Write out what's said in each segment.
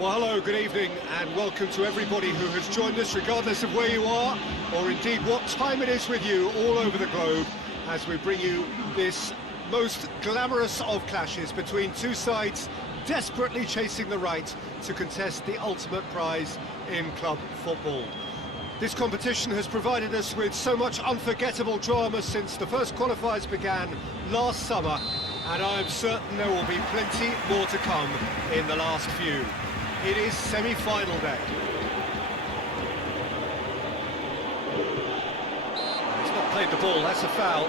Well, hello, good evening, and welcome to everybody who has joined us, regardless of where you are, or indeed what time it is with you all over the globe, as we bring you this most glamorous of clashes between two sides desperately chasing the right to contest the ultimate prize in club football. This competition has provided us with so much unforgettable drama since the first qualifiers began last summer, and I am certain there will be plenty more to come in the last few. It is semi-final day. He's not played the ball, that's a foul.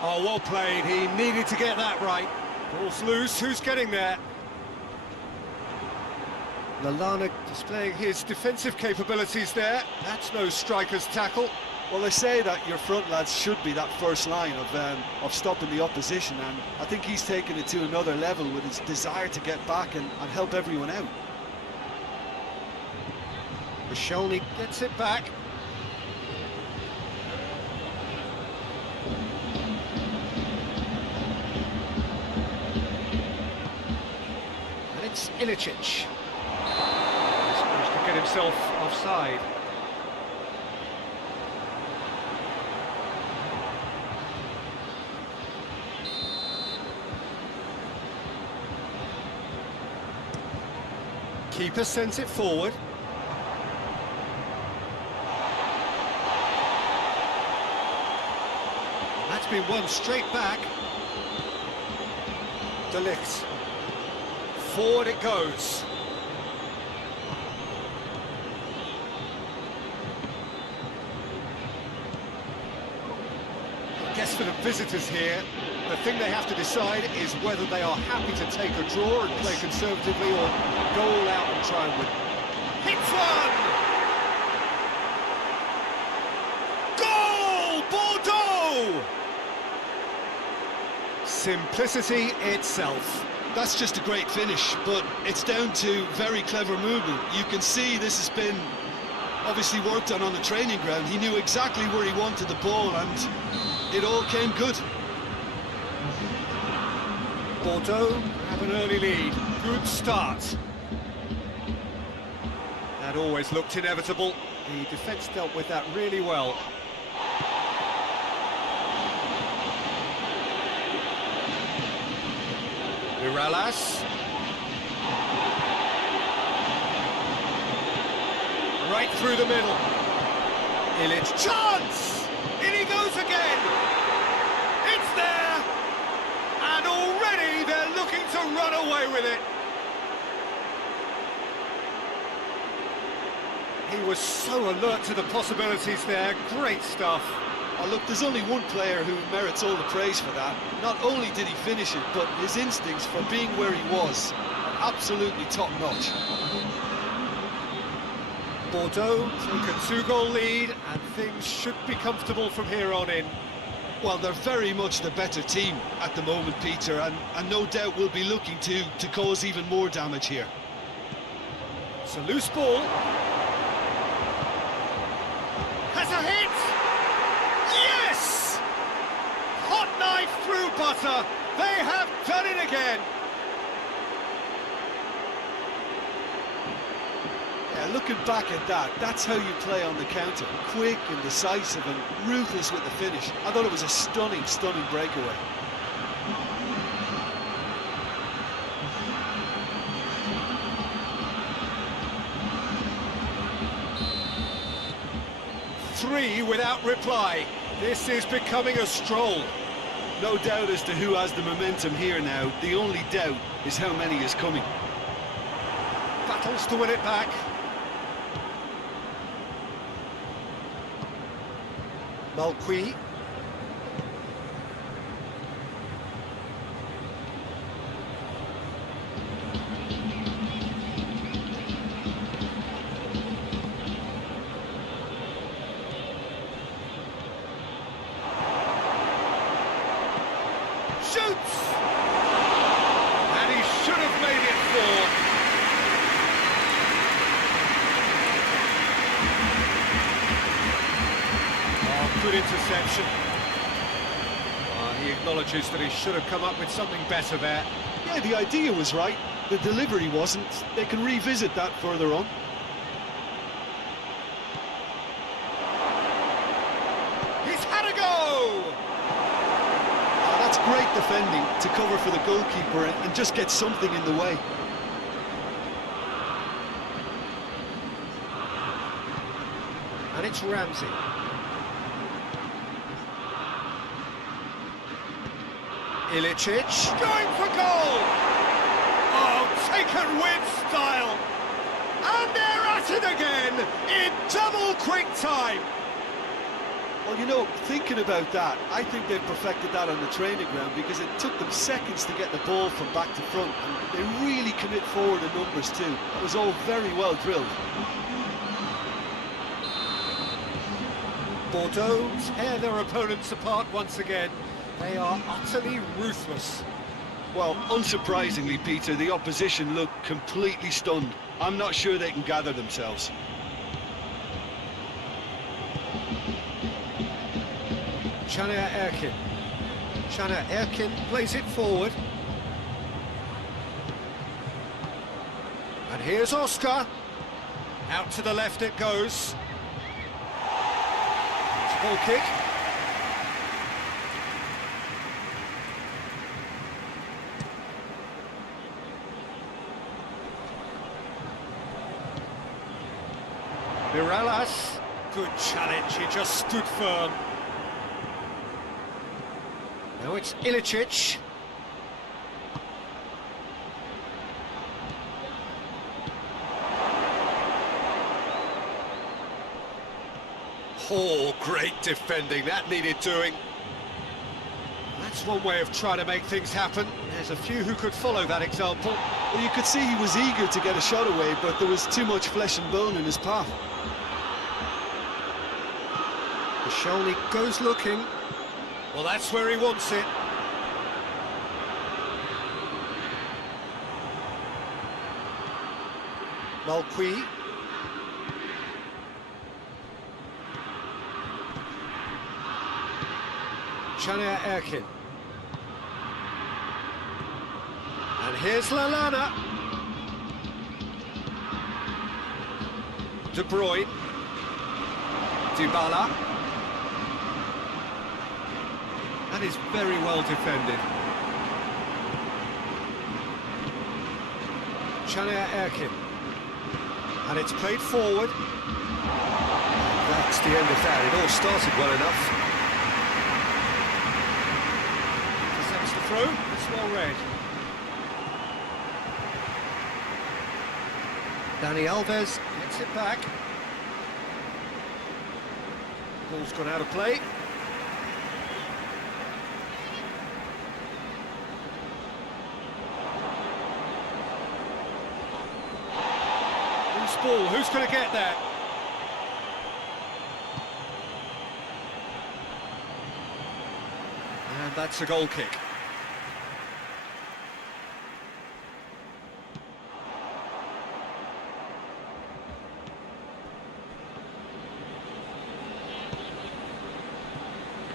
Oh, well played, he needed to get that right. Ball's loose, who's getting there? Lallana displaying his defensive capabilities there. That's no striker's tackle. Well, they say that your front lads should be that first line of stopping the opposition, and I think he's taken it to another level with his desire to get back and help everyone out. Koscielny gets it back. And it's Ilicic. Get himself offside. Keeper sends it forward. That's been won straight back. De Ligt. Forward it goes. I guess for the visitors here, the thing they have to decide is whether they are happy to take a draw and play conservatively or go all out and try and win. Hits one! Goal! Bordeaux! Simplicity itself. That's just a great finish, but it's down to very clever movement. You can see this has been obviously worked on the training ground. He knew exactly where he wanted the ball, and it all came good. Bordeaux have an early lead. Good start. That always looked inevitable. The defence dealt with that really well. Miralas. Right through the middle. Illich. Chance! In he goes again! It's there! And already they're looking to run away with it. He was so alert to the possibilities there. Great stuff. Oh, look, there's only one player who merits all the praise for that. Not only did he finish it, but his instincts for being where he was are absolutely top-notch. Bordeaux take a two-goal lead, and things should be comfortable from here on in. Well, they're very much the better team at the moment, Peter, and no doubt will be looking to cause even more damage here. It's a loose ball. Has a hit! Yes! Hot knife through butter. They have done it again. Looking back at that, that's how you play on the counter. Quick and decisive and ruthless with the finish. I thought it was a stunning, stunning breakaway. Three without reply. This is becoming a stroll. No doubt as to who has the momentum here now. The only doubt is how many is coming. Battles to win it back. Malqui. Shoots! And he should have made it four. Oh, good interception. He acknowledges that he should have come up with something better there. Yeah, the idea was right, the delivery wasn't. They can revisit that further on. He's had a go! Oh, that's great defending to cover for the goalkeeper and just get something in the way. And it's Ramsey. Ilicic going for goal! Oh, taken with style! And they're at it again in double quick time! Well, you know, thinking about that, I think they've perfected that on the training ground because it took them seconds to get the ball from back to front, and they really commit forward in numbers too. That was all very well drilled. Bordeaux tear their opponents apart once again. They are utterly ruthless. Well, unsurprisingly, Peter, the opposition look completely stunned. I'm not sure they can gather themselves. Caner Erkin. Caner Erkin plays it forward. And here's Oscar. Out to the left it goes. It's a goal kick. Mirallas, good challenge, he just stood firm. Now it's Ilicic. Oh, great defending, that needed doing. That's one way of trying to make things happen. There's a few who could follow that example. Well, you could see he was eager to get a shot away, but there was too much flesh and bone in his path. Koscielny goes looking. Well, that's where he wants it. Malqui. Caner Erkin. And here's Lallana. De Bruyne. Dybala. That is very well defended. Caner Erkin. And it's played forward. That's the end of that. It all started well enough. Intercepts the throw. It's well read. Dani Alves gets it back. Ball's gone out of play. Ball. Who's going to get that? And that's a goal kick.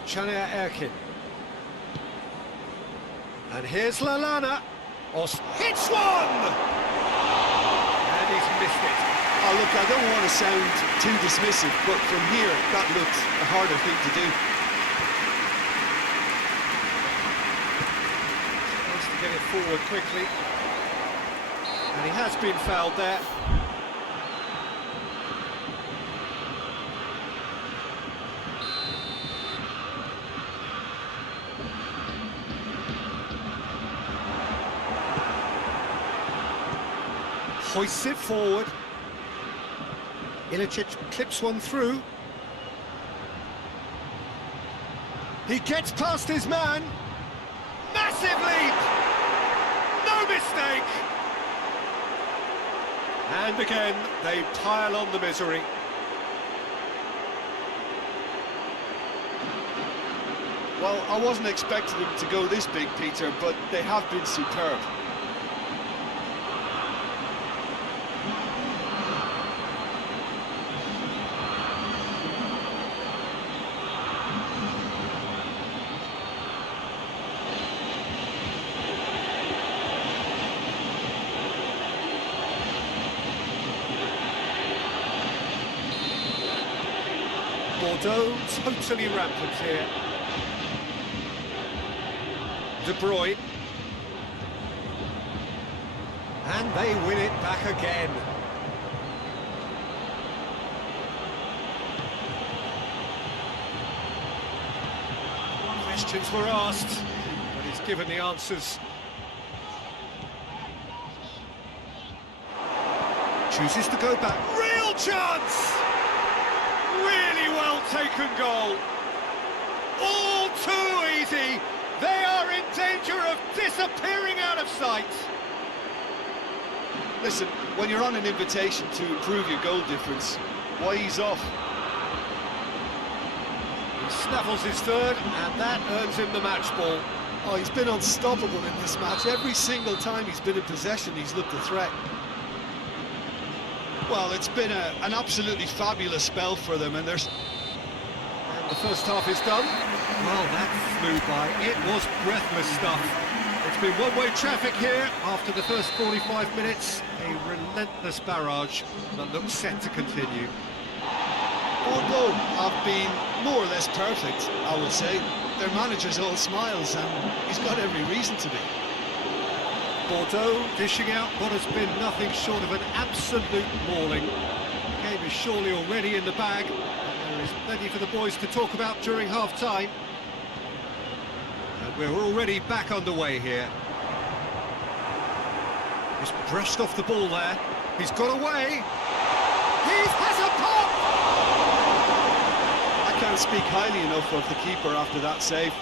Caner Erkin. And here's Lallana. Hits one! And he's missed it. Oh, look, I don't want to sound too dismissive, but from here, that looks a harder thing to do. Wants to get it forward quickly. And he has been fouled there. Hoists it forward. Ilicic clips one through. He gets past his man. Massive leap! No mistake! And again, they pile on the misery. Well, I wasn't expecting them to go this big, Peter, but they have been superb. Bordeaux totally rampant here. De Bruyne. And they win it back again. Questions were asked, but he's given the answers. Chooses to go back. Real chance! Really well taken goal. All too easy. They are in danger of disappearing out of sight. Listen, when you're on an invitation to improve your goal difference, why ease off? He snaffles his third, and that earns him the match ball. Oh, he's been unstoppable in this match. Every single time he's been in possession, he's looked a threat. Well, it's been an absolutely fabulous spell for them, and there's... And the first half is done. Well, that flew by. It was breathless stuff. It's been one-way traffic here after the first 45 minutes. A relentless barrage that looks set to continue. Bordeaux have been more or less perfect, I would say. Their manager's all smiles, and he's got every reason to be. Bordeaux dishing out what has been nothing short of an absolute mauling. The game is surely already in the bag, and there is plenty for the boys to talk about during half-time. And we're already back underway here. He's brushed off the ball there. He's got away. He has a pop! I can't speak highly enough of the keeper after that save.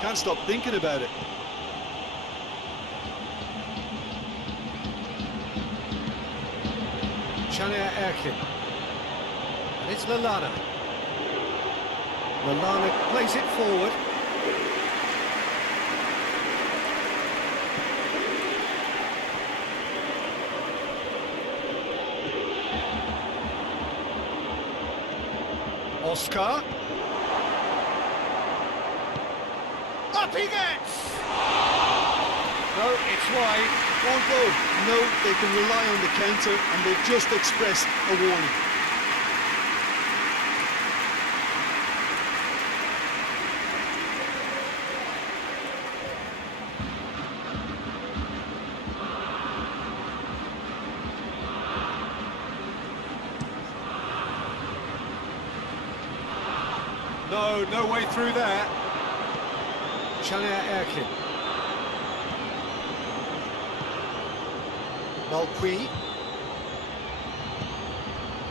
Can't stop thinking about it. Erkin. And it's Lallana. Lallana plays it forward. Oscar. Up he gets! No, it's wide. Bordeaux know they can rely on the counter, and they've just expressed a warning. No way through there. Erkin. Malqui.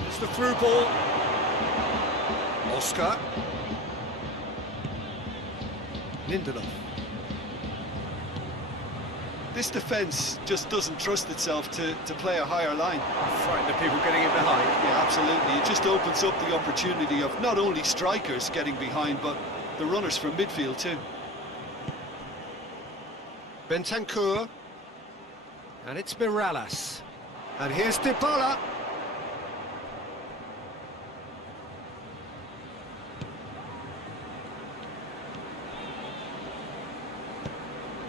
It's the through ball. Oscar. Lindelof. This defence just doesn't trust itself to play a higher line. Frighten the people getting in behind. Yeah, absolutely. It just opens up the opportunity of not only strikers getting behind, but the runners from midfield too. Bentancur. And it's Mirallas. And here's Dybala.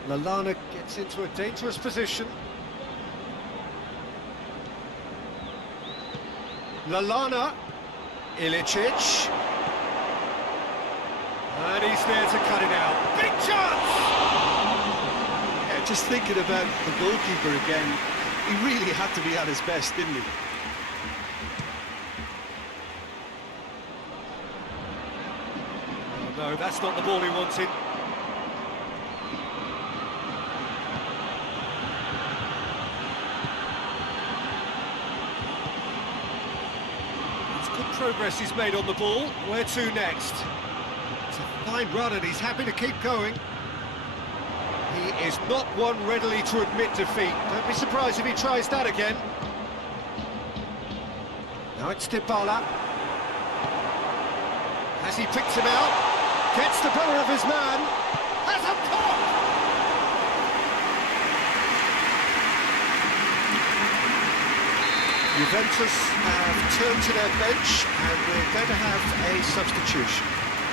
Lallana gets into a dangerous position. Lallana. Ilicic. And he's there to cut it out. Big chance! Yeah, just thinking about the goalkeeper again, he really had to be at his best, didn't he? Oh, no, that's not the ball he wanted. It's good progress he's made on the ball. Where to next? It's a fine run and he's happy to keep going. He is not one readily to admit defeat. Don't be surprised if he tries that again. Now it's Dybala. Has he picked him out? Gets the better of his man. Has a pop! Juventus have turned to their bench and we're going to have a substitution.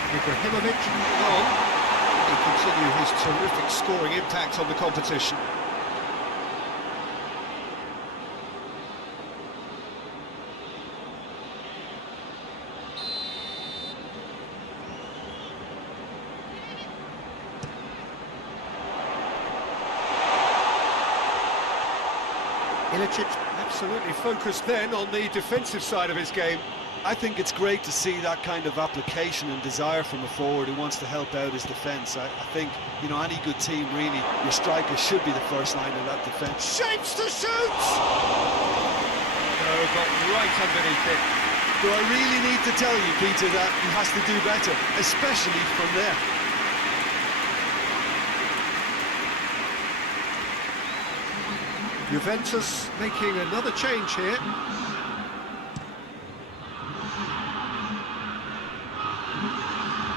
Ibrahimovic on. He continue his terrific scoring impact on the competition. Ilicic absolutely focused then on the defensive side of his game. I think it's great to see that kind of application and desire from a forward who wants to help out his defence. I think, you know, any good team, really, your striker should be the first line of that defence. Shapes to shoot! No, got right underneath it. Do I really need to tell you, Peter, that he has to do better, especially from there? Juventus making another change here.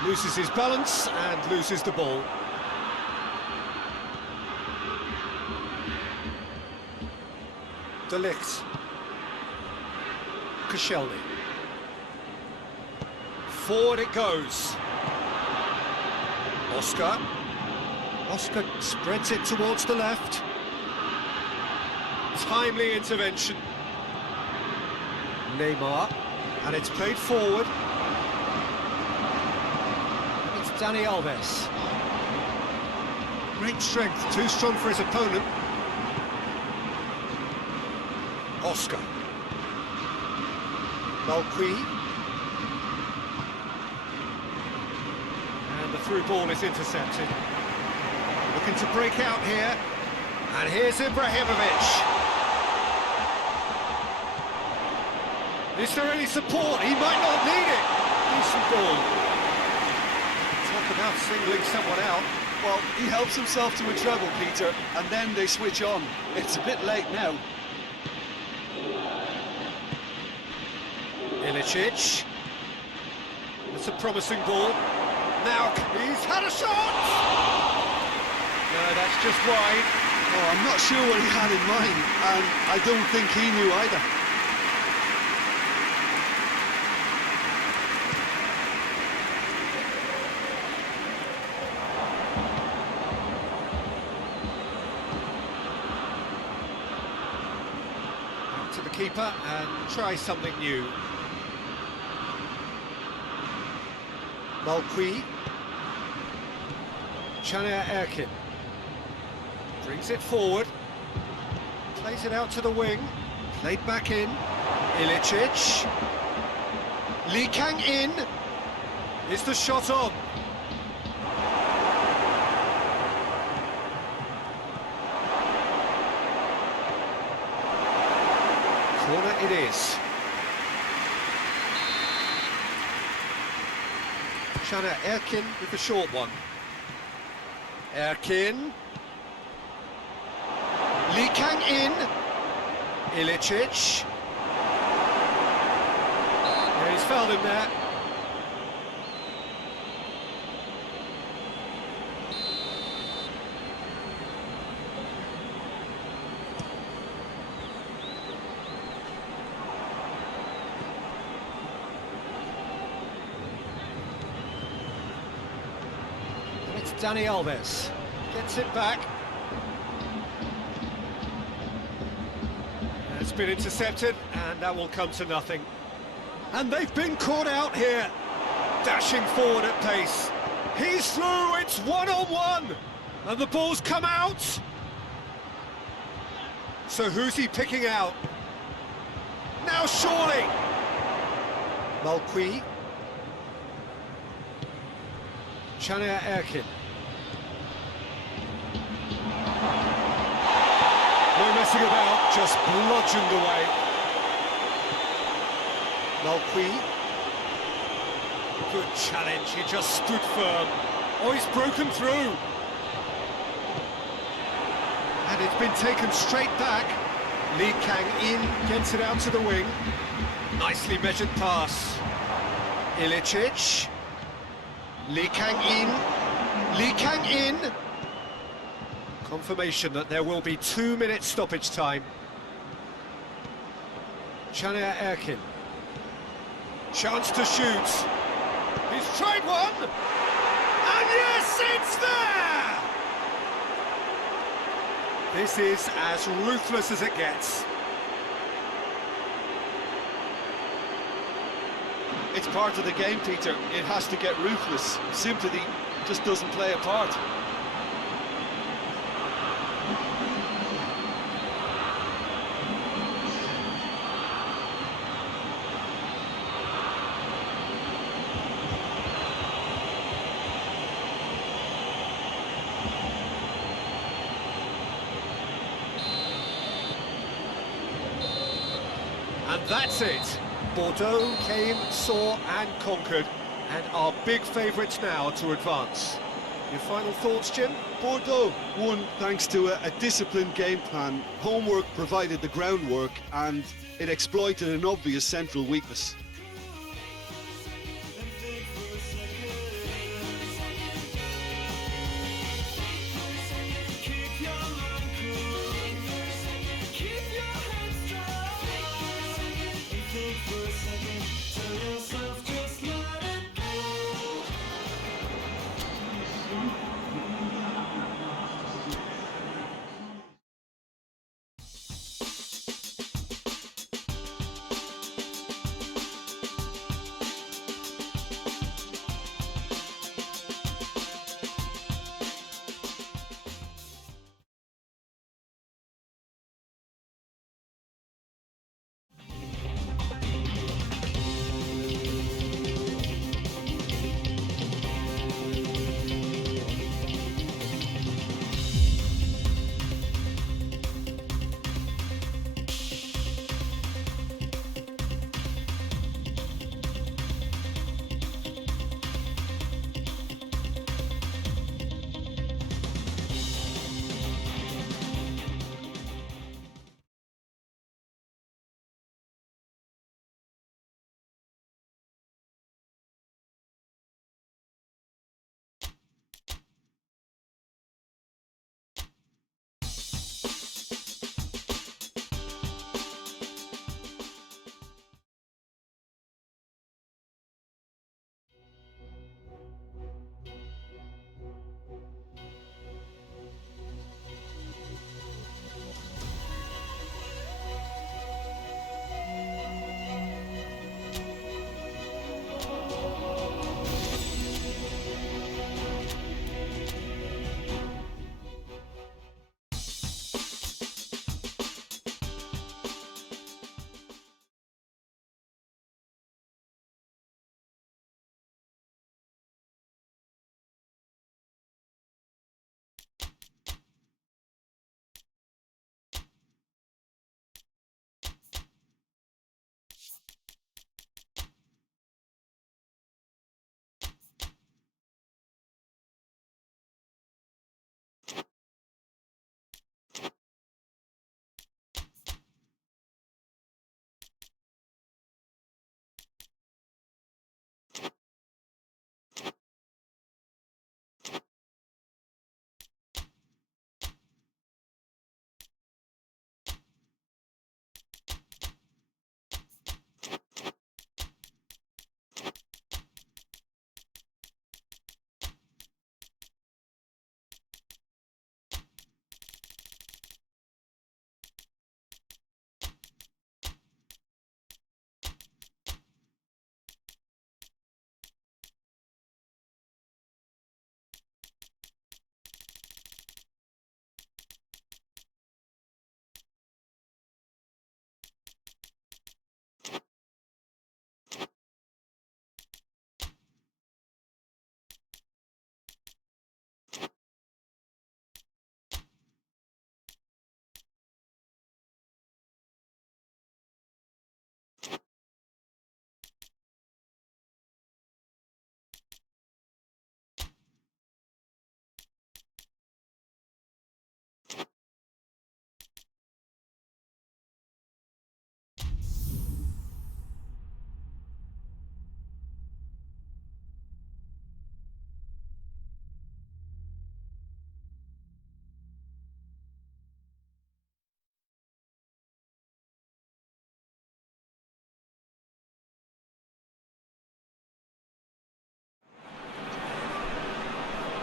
Loses his balance and loses the ball. De Ligt. Koscielny. Forward it goes. Oscar. Oscar spreads it towards the left. Timely intervention. Neymar. And it's played forward. It's Dani Alves. Great strength, too strong for his opponent. Oscar. Malqui. And the through ball is intercepted. Looking to break out here. And here's Ibrahimovic. Is there any support? He might not need it. Decent ball. Talk about singling someone out. Well, he helps himself to a treble, Peter, and then they switch on. It's a bit late now. Ilicic. It's a promising ball. Now he's had a shot! No, that's just wide. Oh, I'm not sure what he had in mind, and I don't think he knew either. Back to the keeper and try something new. Malqui. Caner Erkin. Brings it forward. Plays it out to the wing. Played back in. Ilicic. Lee Kang in. Is the shot on? Corner it is. Caner Erkin with the short one. Erkin. Lee Kang in. Ilicic. Yeah, he's fouled him there. And it's Dani Alves. Gets it back. It's been intercepted, and that will come to nothing. And they've been caught out here. Dashing forward at pace. He's through, it's one-on-one. And the ball's come out. So who's he picking out? Now surely. Malqui. Caner Erkin. No messing about, just bludgeoned away. Malqui. Good challenge, he just stood firm. Oh, he's broken through. And it's been taken straight back. Lee Kang in, gets it out to the wing. Nicely measured pass. Ilicic. Lee Kang in. Lee Kang in. Confirmation that there will be 2 minutes stoppage time. Caner Erkin. Chance to shoot. He's tried one. And yes, it's there! This is as ruthless as it gets. It's part of the game, Peter. It has to get ruthless. Sympathy just doesn't play a part. And that's it. Bordeaux came, saw and conquered, and are big favourites now to advance. Your final thoughts, Jim? Bordeaux won thanks to a disciplined game plan. Homework provided the groundwork and it exploited an obvious central weakness.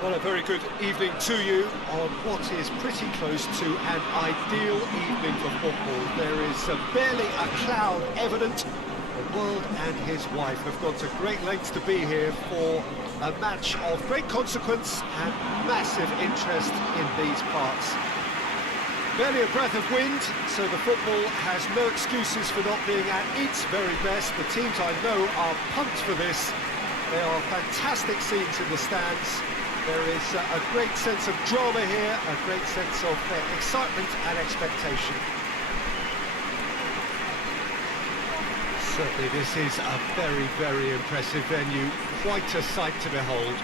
Well, a very good evening to you on what is pretty close to an ideal evening for football. There is barely a cloud evident. The world and his wife have gone to great lengths to be here for a match of great consequence and massive interest in these parts. Barely a breath of wind, so the football has no excuses for not being at its very best. The teams I know are pumped for this. There are fantastic scenes in the stands. There is a great sense of drama here, a great sense of excitement and expectation. Certainly this is a very, very impressive venue. Quite a sight to behold.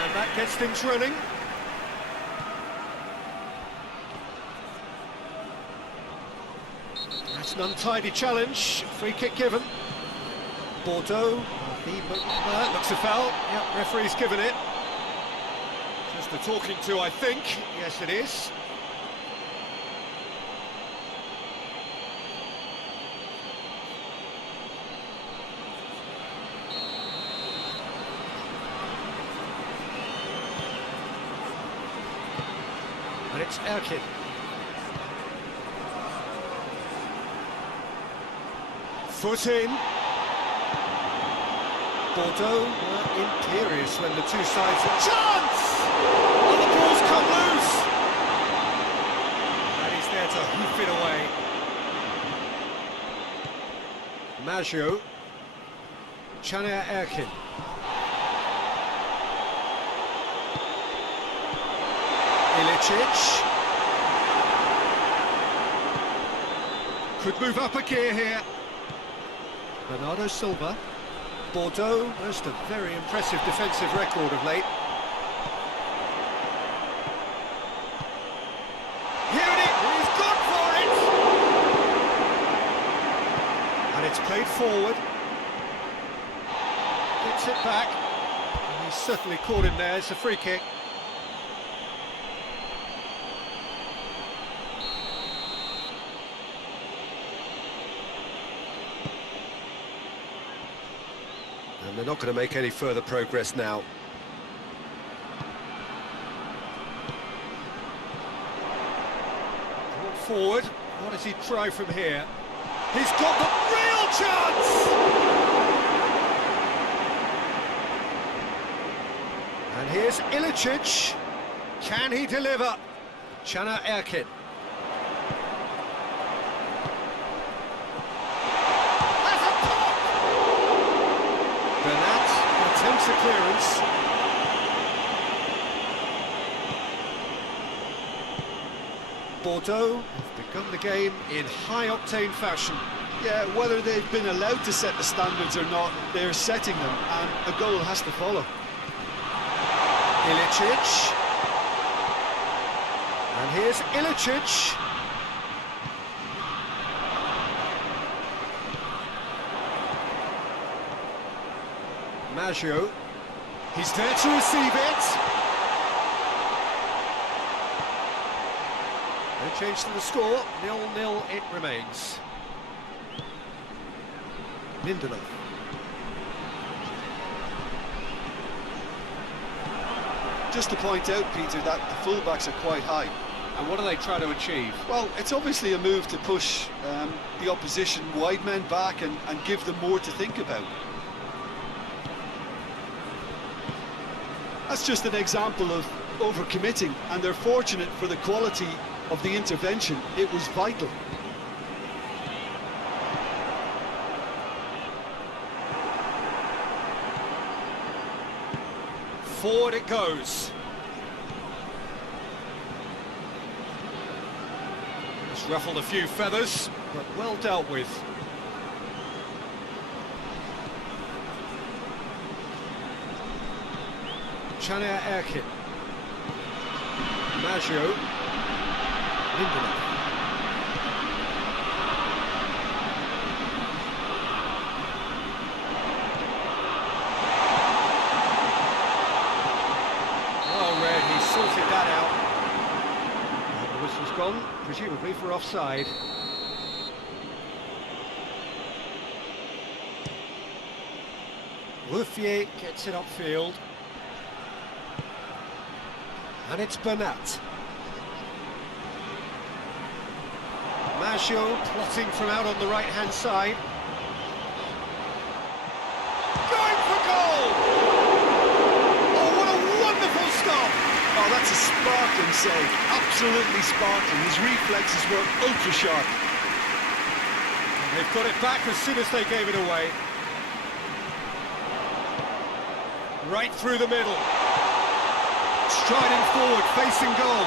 And that gets things running. That's an untidy challenge. Free kick given. Bordeaux. That looks a foul. Yep, referee's given it. Just a talking to, I think. Yes, it is. And it's Erkin. Foot in. Bordeaux were imperious when the two sides had chance! And the ball's come loose! And he's there to hoof it away. Maggio. Caner Erkin. Ilicic. Could move up a gear here. Bernardo Silva. Bordeaux, most a very impressive defensive record of late. Here it is, he's gone for it! And it's played forward. Gets it back. And he's certainly caught him there, it's a free kick. And they're not going to make any further progress now. Brought forward. What does he try from here? He's got the real chance! And here's Ilicic. Can he deliver? Caner Erkin. Attempts a clearance. Bordeaux have begun the game in high-octane fashion. Yeah, whether they've been allowed to set the standards or not, they're setting them, and a goal has to follow. Ilicic. And here's Ilicic. Maggio. He's there to receive it. No change to the score. 0-0 it remains. Lindelof. Just to point out, Peter, that the fullbacks are quite high. And what are they trying to achieve? Well, it's obviously a move to push the opposition wide men back and give them more to think about. That's just an example of overcommitting, and they're fortunate for the quality of the intervention. It was vital. Forward it goes. Just ruffled a few feathers, but well dealt with. Caner Erkin. Maggio. Lindelof. gone, presumably for offside. Ruffier gets it upfield. And it's Bernat. Maggio plotting from out on the right-hand side. Going for goal! Oh, what a wonderful stop! Oh, that's a sparkling save, absolutely sparkling. His reflexes were ultra sharp. And they've got it back as soon as they gave it away. Right through the middle. Striding forward, facing goal.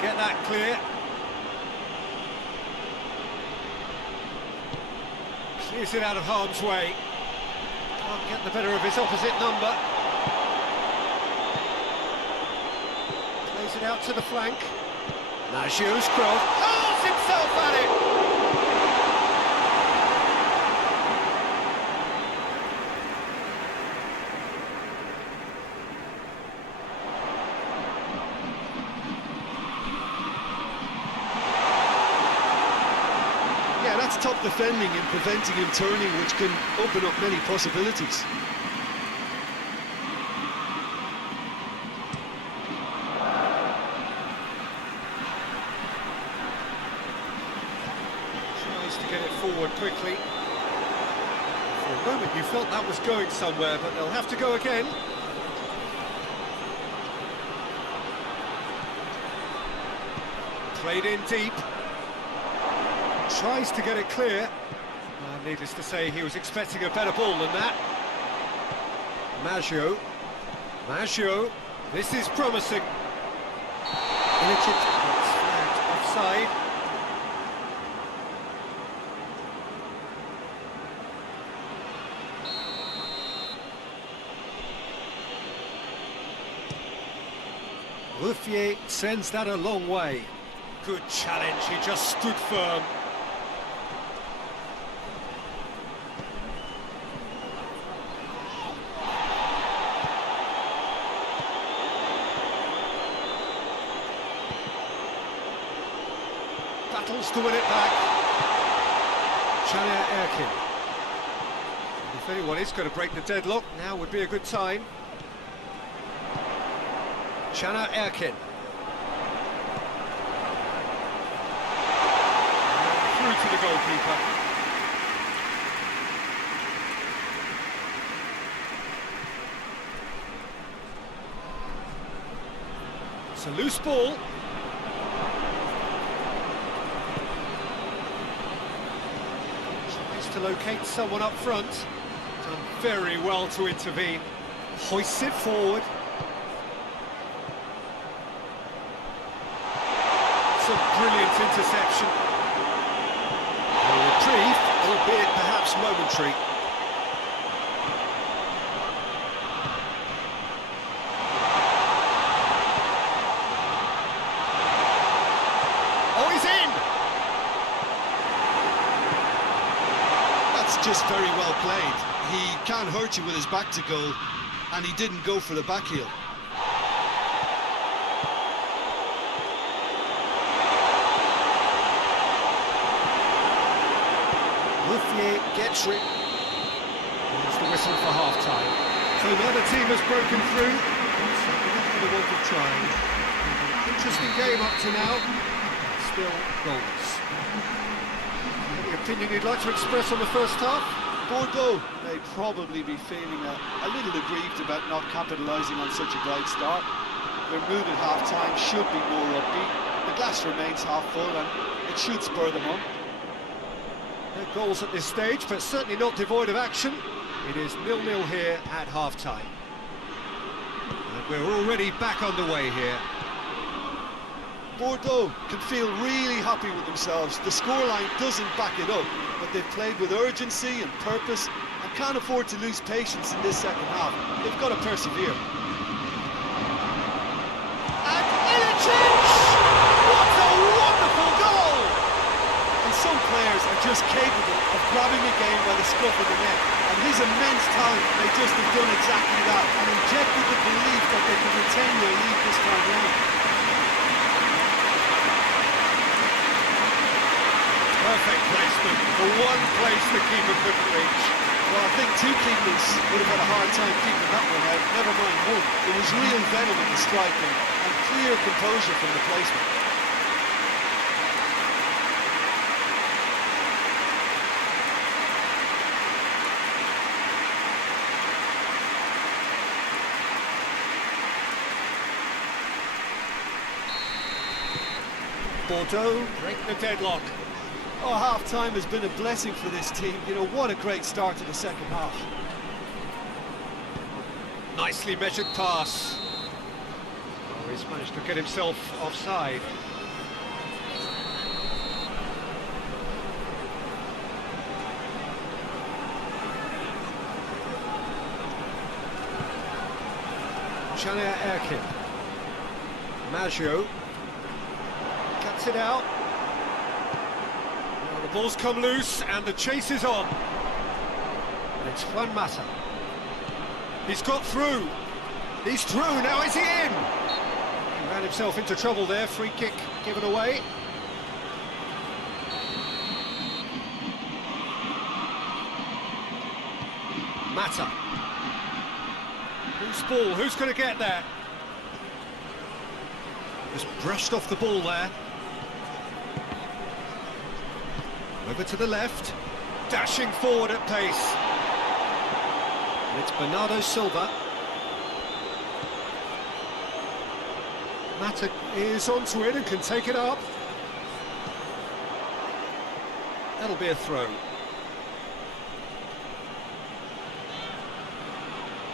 Get that clear. Clears it out of harm's way. Can't get the better of his opposite number. Plays it out to the flank. Maggio's cross. Hurls himself at it! Yeah, that's top defending and preventing him turning, which can open up many possibilities. Tries to get it forward quickly. For a moment you felt that was going somewhere, but they'll have to go again. Played in deep. Tries to get it clear. Needless to say, he was expecting a better ball than that. Maggio. Maggio. This is promising. Ilicic gets flagged offside. Ruffier sends that a long way. Good challenge, he just stood firm. Battles to win it back. Erkin. If anyone is going to break the deadlock, now would be a good time. Erkin. Through to the goalkeeper. It's a loose ball. Tries to locate someone up front. Done very well to intervene. Hoists it forward. It's a brilliant interception. A reprieve, albeit perhaps momentary. Oh, he's in! That's just very well played. He can't hurt you with his back to goal, and he didn't go for the back heel. Ruffier gets it. There's the whistle for half-time. So another team has broken through. Certainly not for the want of trying. Interesting game up to now. Still goals. Any opinion you'd like to express on the first half? Bordeaux may probably be feeling a little aggrieved about not capitalising on such a bright start. Their mood at half-time should be more upbeat. The glass remains half full and it should spur them on. No goals at this stage, but certainly not devoid of action. It is 0-0 here at half-time. And we're already back underway here. Bordeaux can feel really happy with themselves. The scoreline doesn't back it up, but they've played with urgency and purpose and can't afford to lose patience in this second half. They've got to persevere. And Ilicic! What a wonderful goal! And some players are just capable of grabbing a game by the scruff of the neck, and his immense talent may just have done exactly that and injected the belief that they can retain their lead this time round. perfect placement, the one place the keeper couldn't reach. Well, I think two keepers would have had a hard time keeping that one out, never mind one. There was real venom in the striking and clear composure from the placement. Bordeaux break the deadlock. Oh, half-time has been a blessing for this team. You know, what a great start to the second half. Nicely measured pass. Oh, he's managed to get himself offside. Soccerr Erkin. Maggio. Cuts it out. Well, the ball's come loose and the chase is on. And it's Juan Mata. He's got through. He's through. Now is he in? He ran himself into trouble there. Free kick given away. Mata. Who's ball? Who's going to get that? Just brushed off the ball there. Over to the left. Dashing forward at pace. And it's Bernardo Silva. Mata is onto it and can take it up. That'll be a throw.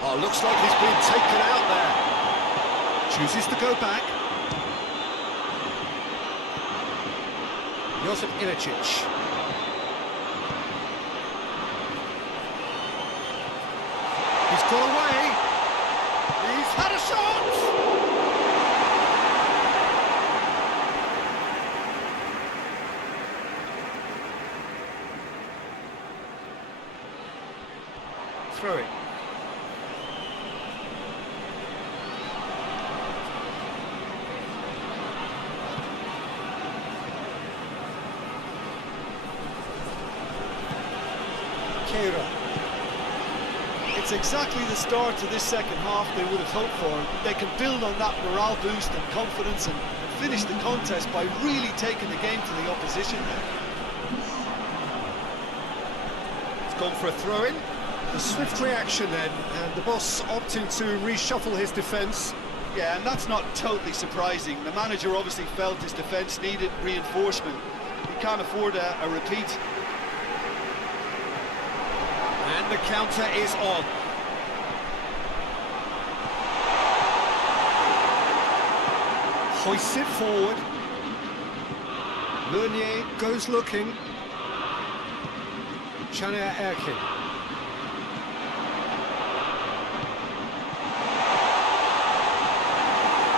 Oh, looks like he's been taken out there. Chooses to go back. Josip Ilicic. He's got away. He's had a shot. Throw it. It's exactly the start to this second half they would have hoped for. They can build on that morale boost and confidence and finish the contest by really taking the game to the opposition now. It's gone for a throw-in. A swift reaction then, and the boss opting to reshuffle his defence. Yeah, and that's not totally surprising. The manager obviously felt his defence needed reinforcement. He can't afford a repeat. And the counter is on. Hoists it forward. Meunier goes looking. Soccerr Erkin.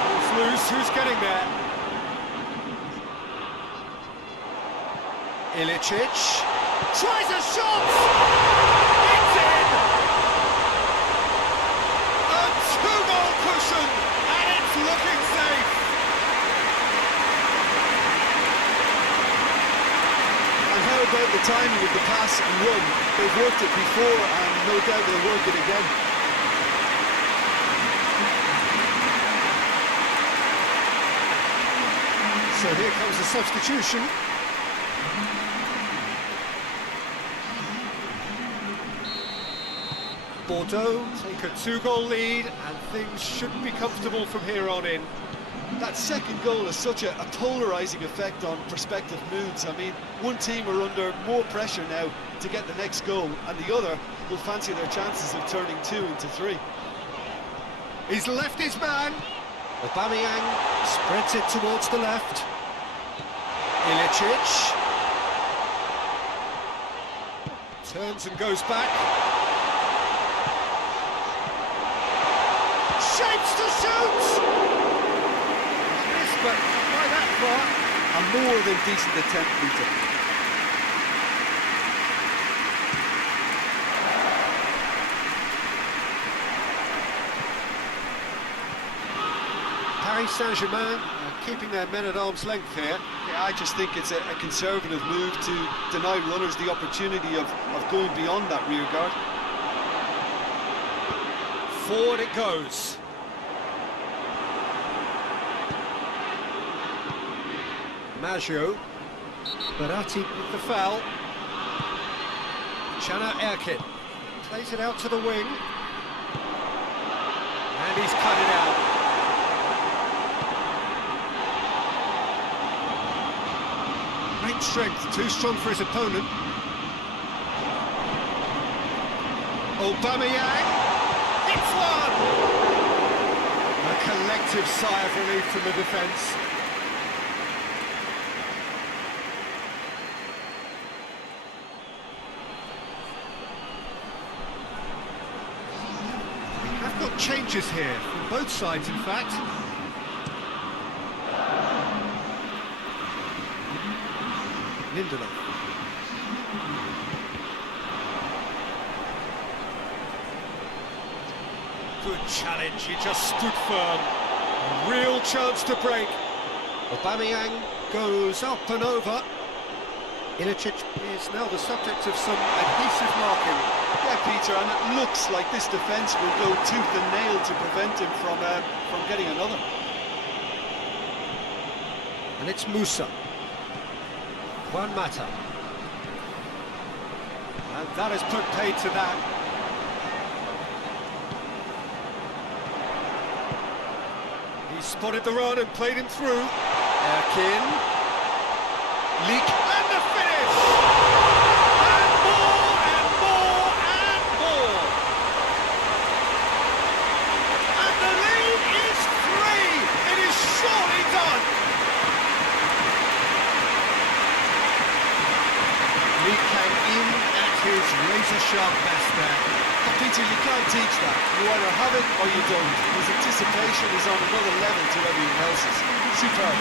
Ball's loose, who's getting there? Ilicic. Tries a shot! It's in! A two-goal cushion, and it's looking safe. And how about the timing of the pass and run? They've worked it before, and no doubt they'll work it again. So here comes the substitution. Bordeaux take a two-goal lead, and things should be comfortable from here on in. That second goal has such a polarising effect on prospective moods. I mean, one team are under more pressure now to get the next goal, and the other will fancy their chances of turning 2 into 3. He's left his man. Aubameyang spreads it towards the left. Ilicic turns and goes back. Shapes to shoot! Missed, but not by that far. A more than decent attempt, Peter. Paris Saint-Germain keeping their men at arm's length here. Yeah, Yeah, I just think it's a conservative move to deny runners the opportunity of going beyond that rear guard. Forward it goes. Maggio. Baratti with the foul. Chana Erkin plays it out to the wing. And he's cut it out. Great strength, too strong for his opponent. Aubameyang hits one! A collective sigh of relief from the defence. We have got changes here, from both sides in fact. Lindelof. Good challenge, he just stood firm. A real chance to break. Aubameyang goes up and over. Ilicic is now the subject of some adhesive marking. Yeah, Peter, and it looks like this defence will go tooth and nail to prevent him from getting another. And it's Musa. Juan Mata. And that has put paid to that. He spotted the run and played him through. Erkin. Leak and the finish! And more and more and more! And the lead is 3! It is surely done! Lee came in at his razor-sharp best there. But Peter, you can't teach that. You either have it or you don't. His anticipation is on another level to everyone else's. Superb.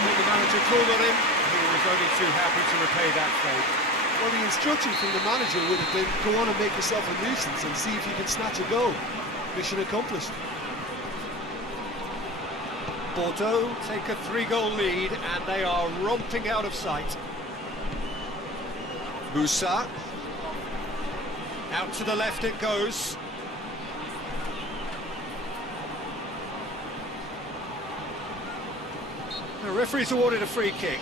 When the manager called on him, he was only too happy to repay that favour. Well, the instruction from the manager would have been, go on and make yourself a nuisance and see if you can snatch a goal. Mission accomplished. Bordeaux take a 3-goal lead and they are romping out of sight. Musa. Out to the left it goes. The referee's awarded a free kick.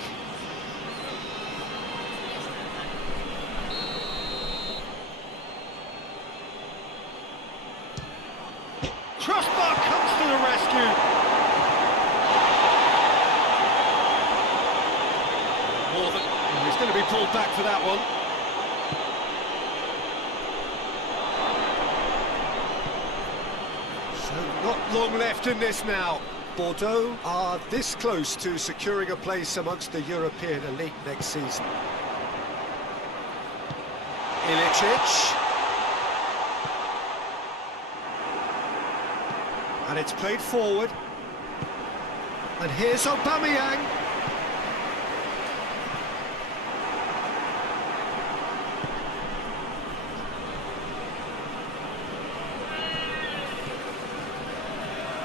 Crossbar comes to the rescue. More than... He's going to be pulled back for that one. So not long left in this now. Bordeaux are this close to securing a place amongst the European elite next season. Ilicic. And it's played forward. And here's Aubameyang.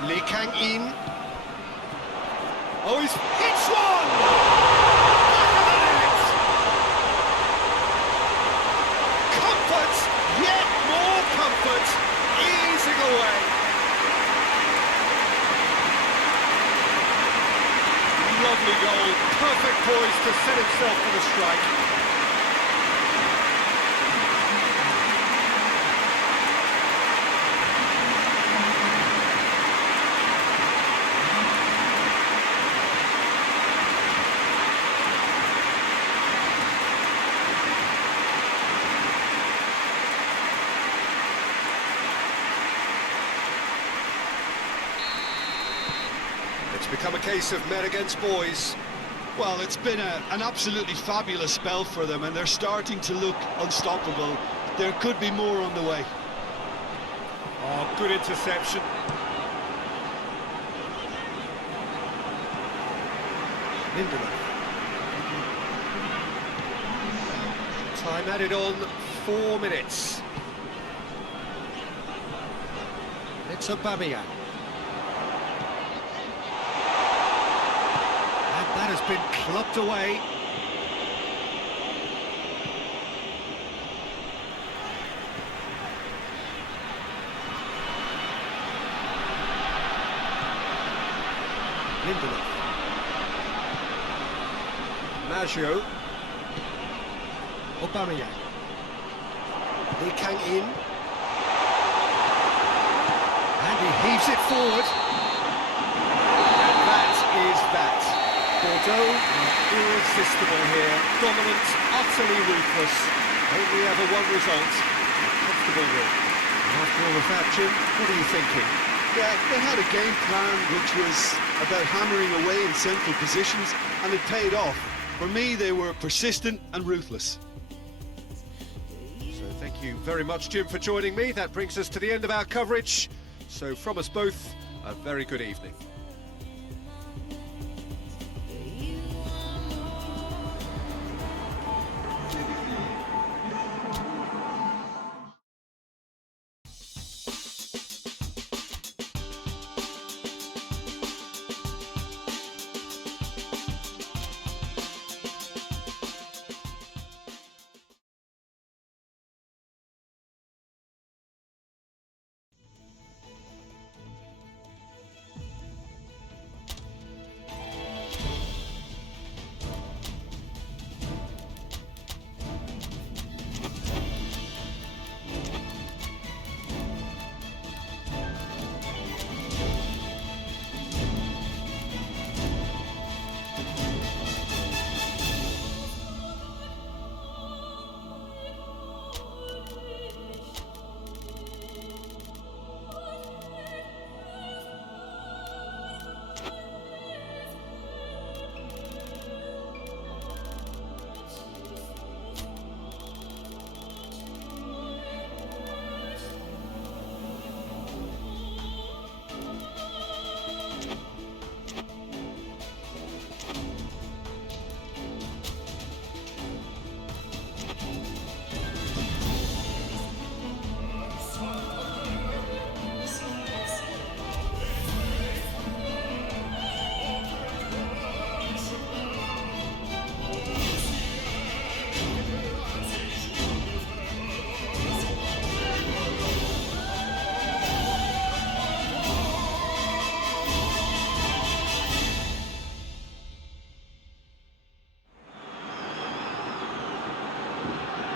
Lee Kang-in. Oh, he's hits one! Comfort, yet more comfort, easing away. Lovely goal, perfect poise to set himself for the strike. It's become a case of men against boys. Well, it's been an absolutely fabulous spell for them, and they're starting to look unstoppable. There could be more on the way. Oh, good interception. Lindelof. Time added on 4 minutes. It's Aubameyang. that has been clubbed away. Lindelof. Maggio. Aubameyang. Lee Kang-in. And he heaves it forward. And that is that. Bordeaux are irresistible here. Dominant, utterly ruthless. Only ever one result. Comfortable win. After all of that, Jim, what are you thinking? Yeah, they had a game plan which was about hammering away in central positions, and it paid off. For me, they were persistent and ruthless. So thank you very much, Jim, for joining me. That brings us to the end of our coverage. So from us both, a very good evening.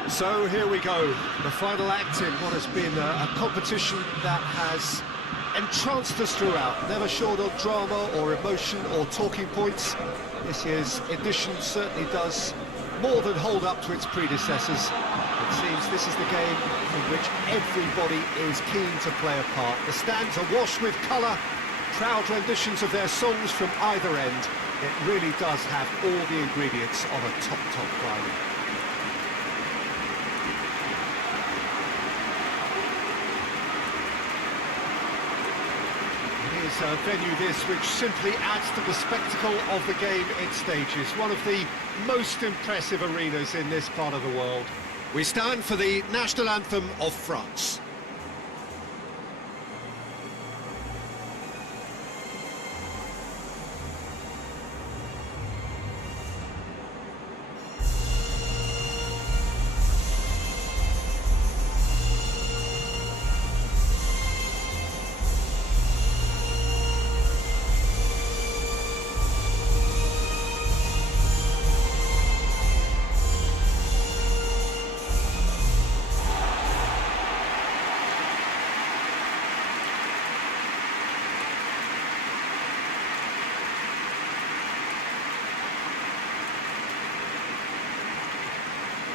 So here we go, the final act in what has been a competition that has entranced us throughout, never short of drama or emotion or talking points. This year's edition certainly does more than hold up to its predecessors. It seems this is the game in which everybody is keen to play a part. The stands are washed with colour, proud renditions of their songs from either end. It really does have all the ingredients of a top final. It's a venue this which simply adds to the spectacle of the game it stages. One of the most impressive arenas in this part of the world. We stand for the national anthem of France.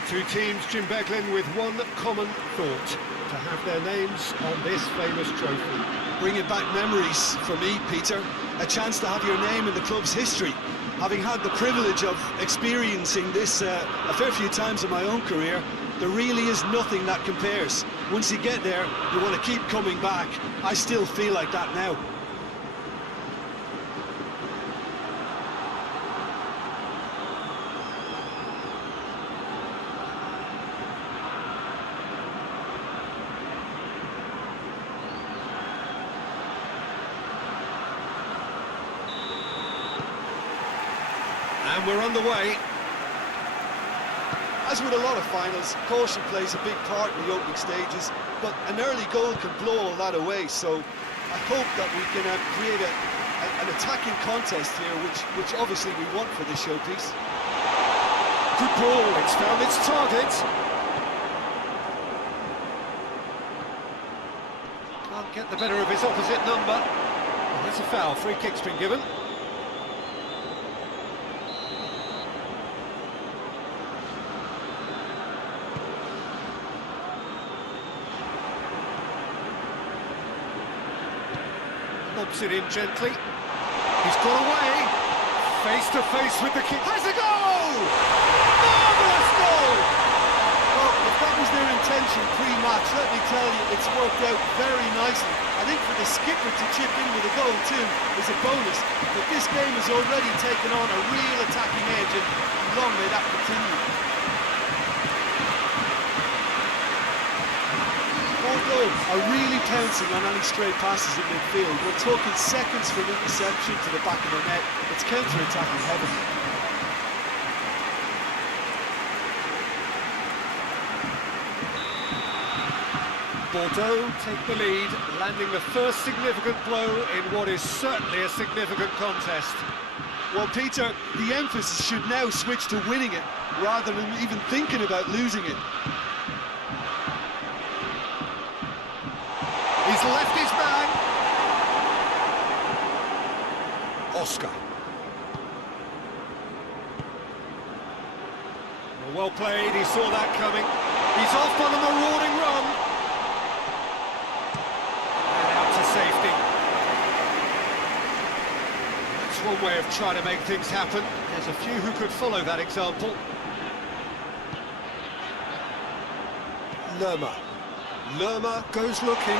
Two teams, Jim Beglin, with one common thought, to have their names on this famous trophy. Bringing back memories for me, Peter. A chance to have your name in the club's history. Having had the privilege of experiencing this a fair few times in my own career, there really is nothing that compares. Once you get there, you want to keep coming back. I still feel like that now. And we're underway. As with a lot of finals, caution plays a big part in the opening stages, but an early goal can blow all that away, so I hope that we can create an attacking contest here, which obviously we want for this showpiece. Good ball, it's found its target. Can't get the better of his opposite number. Well, that's a foul, free kick's been given. Lobs it in gently. He's got away. Face to face with the kick. Has a goal! Marvellous goal! Well, if that was their intention pre-match, let me tell you, it's worked out very nicely. I think for the skipper to chip in with a goal too is a bonus, but this game has already taken on a real attacking edge, and long may that continue. Bordeaux are really pouncing on any stray passes in midfield. We're talking seconds from interception to the back of the net. It's counter-attacking heaven. Bordeaux take the lead, landing the first significant blow in what is certainly a significant contest. Well, Peter, the emphasis should now switch to winning it, rather than even thinking about losing it. He's left his man. Oscar. Well played, he saw that coming. He's off on a marauding run. And out to safety. That's one way of trying to make things happen. There's a few who could follow that example. Lerma. Lerma goes looking.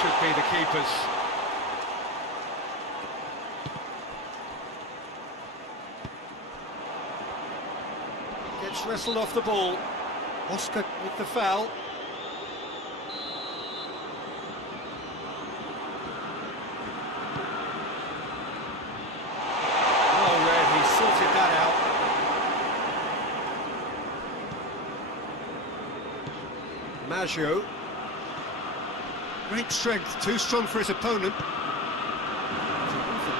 Should be the keepers. Gets wrestled off the ball. Oscar with the foul. Oh, Red, he sorted that out. Maggio. Great strength, too strong for his opponent.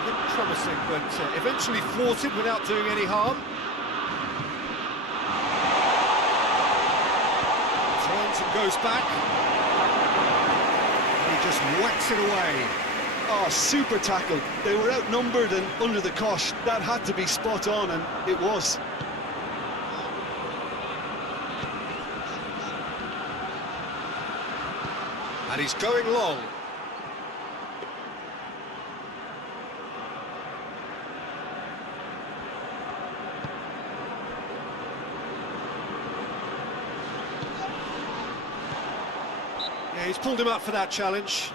Looked promising, but eventually thwarted without doing any harm. Turns and goes back. He just whacks it away. Oh, super tackle. They were outnumbered and under the cosh. That had to be spot on, and it was. And he's going long. Yeah, he's pulled him up for that challenge.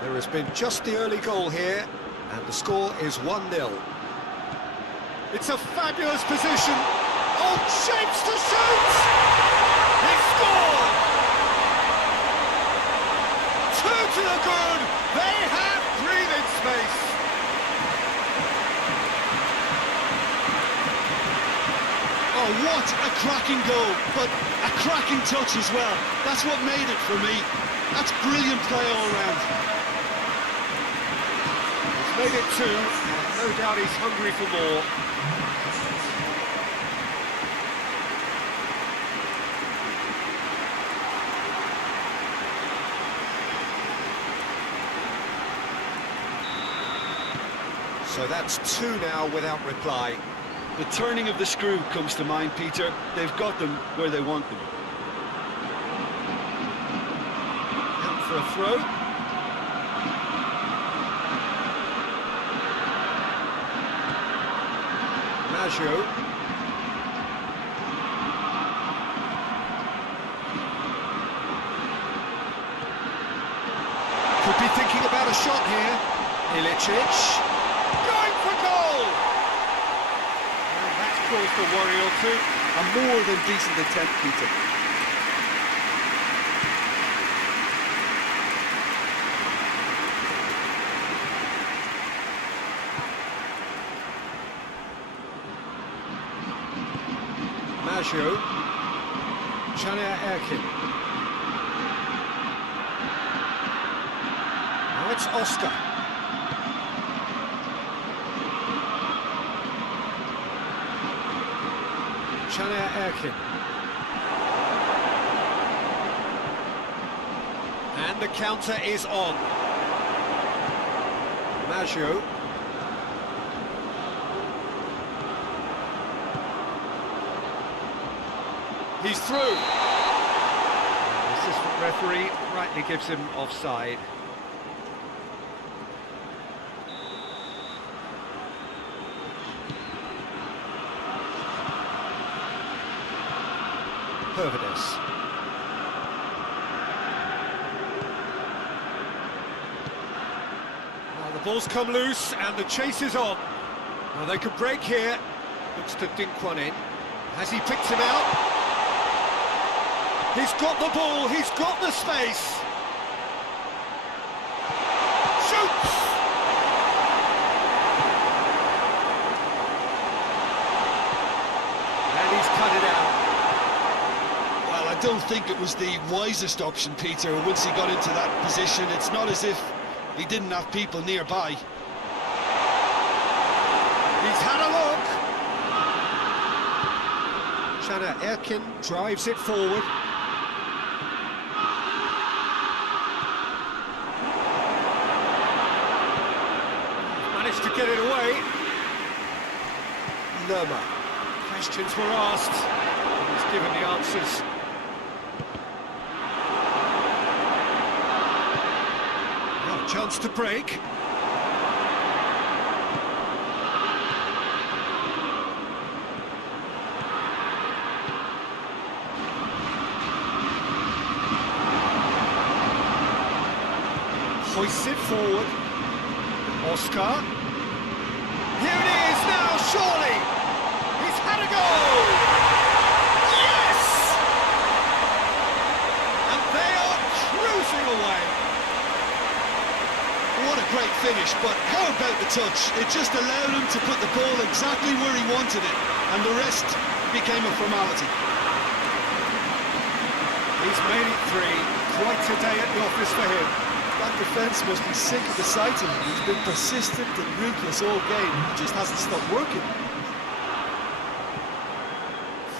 There has been just the early goal here, and the score is 1-0. It's a fabulous position. Oh, shapes to shoot! He scored! 2 to the good. They have breathing space. Oh, what a cracking goal, but a cracking touch as well. That's what made it for me. That's brilliant play all round. Made it 2, and no doubt he's hungry for more. So that's 2 now without reply. The turning of the screw comes to mind, Peter. They've got them where they want them. Out for a throw. Maggio. Could be thinking about a shot here. Ilicic. Going for caused a worry or two. A more than decent attempt, Peter. Maggio. Erkin. Now it's Oscar. Erkin. And the counter is on. Maggio. He's through. The assistant referee rightly gives him offside. Pervides. Well, the ball's come loose and the chase is on. Well, they could break here. Looks to dink one in. Has he picked him out? He's got the ball, he's got the space. Shoots! And he's cut it out. Well, I don't think it was the wisest option, Peter, once he got into that position. It's not as if he didn't have people nearby. He's had a look. Erkin drives it forward. Managed to get it away. Lerma. Questions were asked. He's given the answers. Oh, chance to break. Hoists it forward. Oscar. Here it is now, surely! He's had a goal! Yes! And they are cruising away. What a great finish, but how about the touch? It just allowed him to put the ball exactly where he wanted it, and the rest became a formality. He's made it three. Quite a day at the office for him. That defence must be sick of the sight of him. He's been persistent and ruthless all game. He just hasn't stopped working.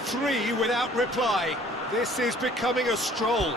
3 without reply. This is becoming a stroll.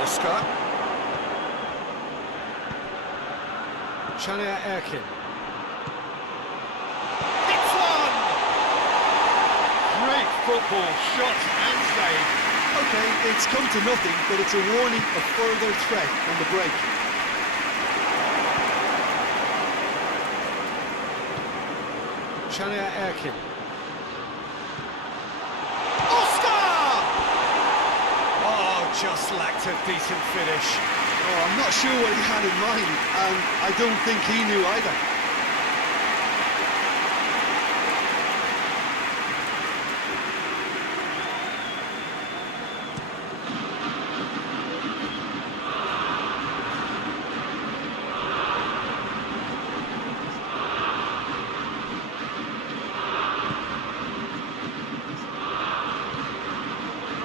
Oscar. Erkin. Hits one! Great football, shot and save. Okay, it's come to nothing, but it's a warning of further threat on the break. Shania Erkin. Oscar! Oh, just lacked a decent finish. Oh, I'm not sure what he had in mind, and I don't think he knew either.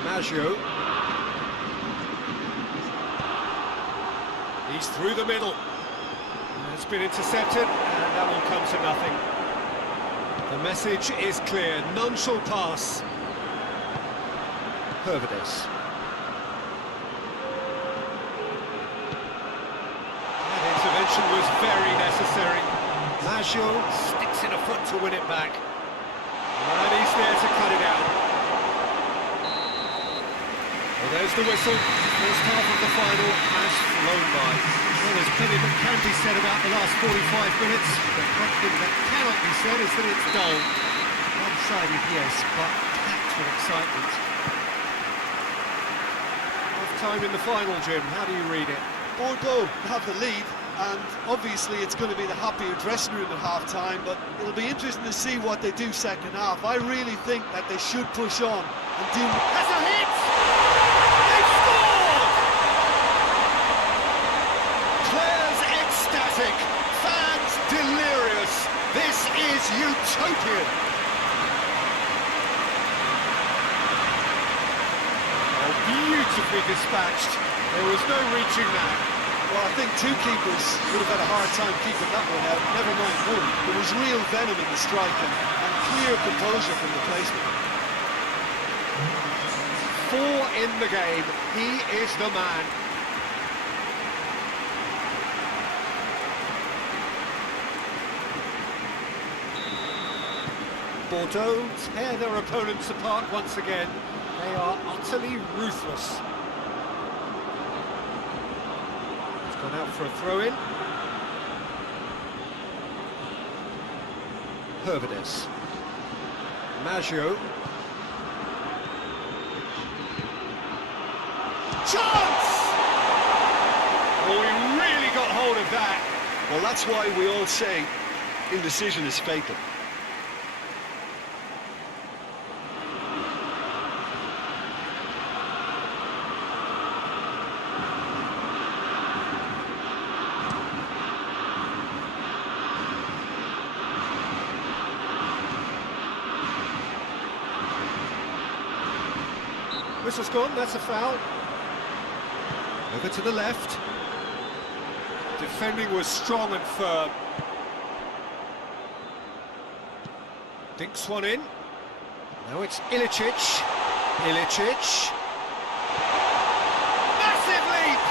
Maggio. He's through the middle. It's been intercepted, and that will come to nothing. The message is clear. None shall pass. Hervedes. That intervention was very necessary. Maggio sticks in a foot to win it back. And he's there to cut it out. Well, there's the whistle. First half of the final has flown by. Well, there's plenty that can be said about the last 45 minutes, but one thing that cannot be said is that it's dull. One-sided, yes, but packed with excitement. Half-time in the final, Jim. How do you read it? Bordeaux have the lead, and obviously it's going to be the happier dressing room at half-time, but it'll be interesting to see what they do second half. I really think that they should push on and do... That's a hit! They've scored! Players ecstatic, fans delirious. This is utopian. Oh, beautifully dispatched. There was no reaching that. Well, I think two keepers would have had a hard time keeping that one out, never mind one. There was real venom in the strike and clear composure from the placement. 4 in the game. He is the man. Bordeaux tear their opponents apart once again. They are utterly ruthless. It's gone out for a throw-in. Hervedes. Maggio. Chance! Oh, he really got hold of that. Well, that's why we all say indecision is fatal. Whistle's gone, that's a foul. Over to the left. Defending was strong and firm. Dinks one in. Now it's Ilicic. Ilicic. Massive leap!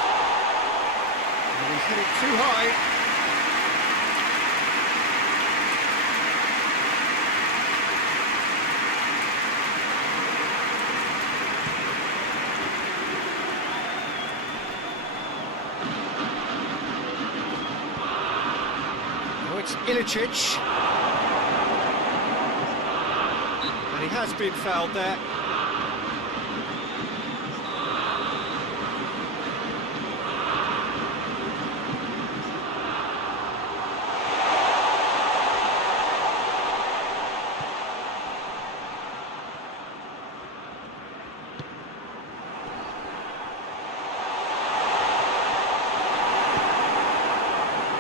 And he's hitting too high. It's Ilicic. And he has been fouled there.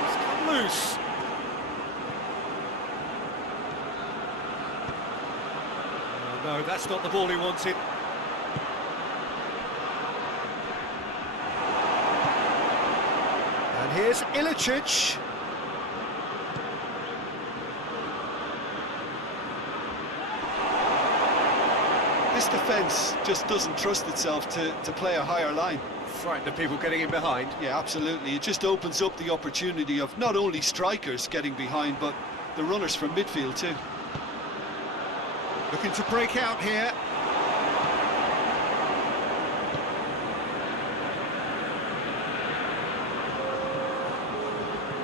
He's come loose. No, that's not the ball he wanted. And here's Ilicic. This defence just doesn't trust itself to play a higher line. Frightened of people getting in behind. Yeah, absolutely. It just opens up the opportunity of not only strikers getting behind, but the runners from midfield too. Looking to break out here.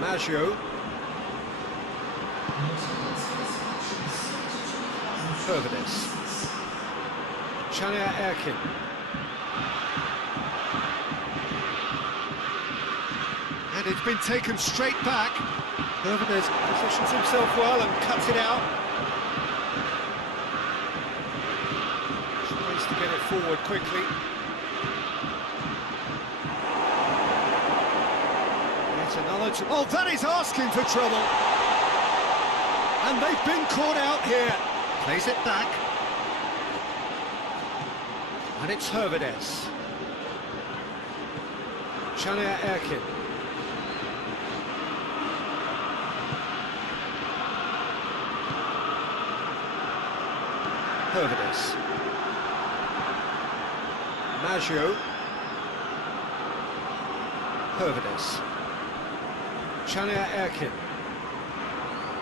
Maggio. Hervedes. Chania Erkin. And it's been taken straight back. Hervedes positions himself well and cuts it out. Tries to get it forward quickly. Yet another... Oh, that is asking for trouble. And they've been caught out here. Plays it back. And it's Hervedes. Chania Erkin. Hervedes. Maggio. Hervedes. Chania Erkin.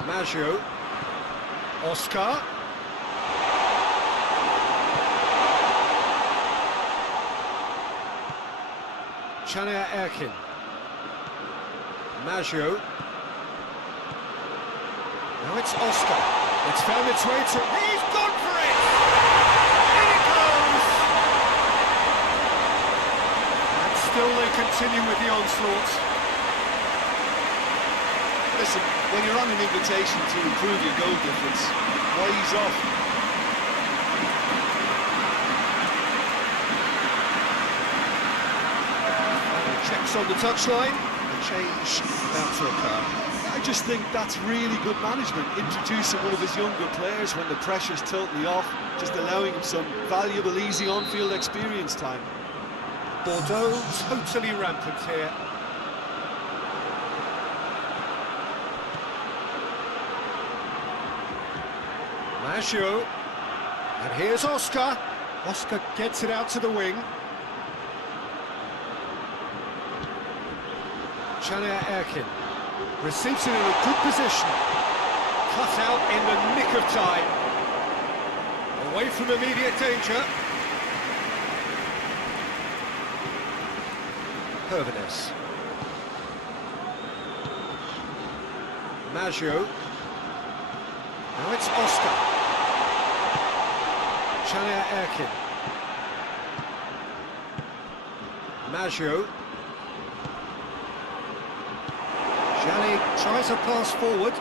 Maggio. Oscar. Chania Erkin. Maggio. Now it's Oscar. It's found its way to... He's gone for it! In it goes! And still they continue with the onslaught. Listen, when you're on an invitation to improve your goal difference, why ease off? Checks on the touchline. A change about to occur. I just think that's really good management, introducing one of his younger players when the pressure's totally off, just allowing him some valuable, easy on-field experience time. Bordeaux totally rampant here. Maggio. And here's Oscar. Oscar gets it out to the wing. Chania Erkin receives it in a good position. Cut out in the nick of time. Away from immediate danger. Hervedes. Maggio. Now it's Oscar. Chania Erkin. Maggio. Jani tries a pass forward,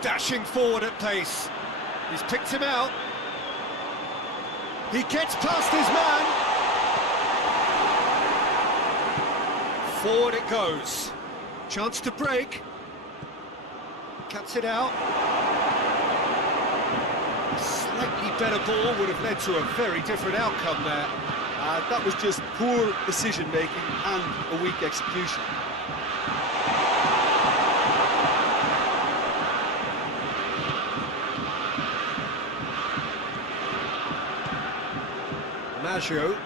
dashing forward at pace. He's picked him out. He gets past his man. Forward it goes. Chance to break. Cuts it out. A slightly better ball would have led to a very different outcome there. That was just poor decision-making and a weak execution. Maggio.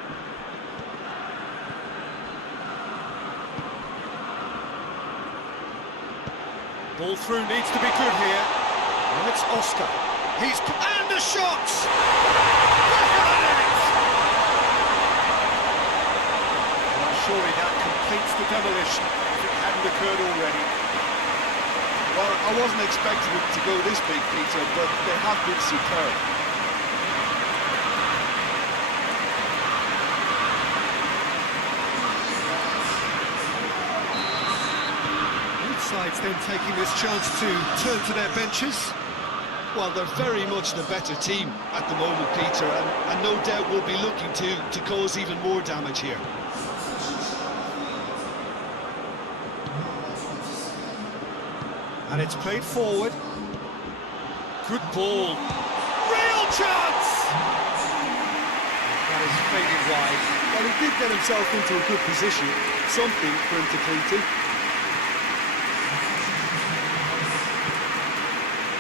Ball through needs to be good here. Now it's Oscar. He's... and the shot! Well, surely that completes the demolition if it hadn't occurred already. Well, I wasn't expecting them to go this big, Peter, but they have been superb. Sides then taking this chance to turn to their benches. Well, they're very much the better team at the moment, Peter, and no doubt will be looking to cause even more damage here. And it's played forward. Good ball. Real chance! That is faded wide. Well, he did get himself into a good position, something for him to cling to.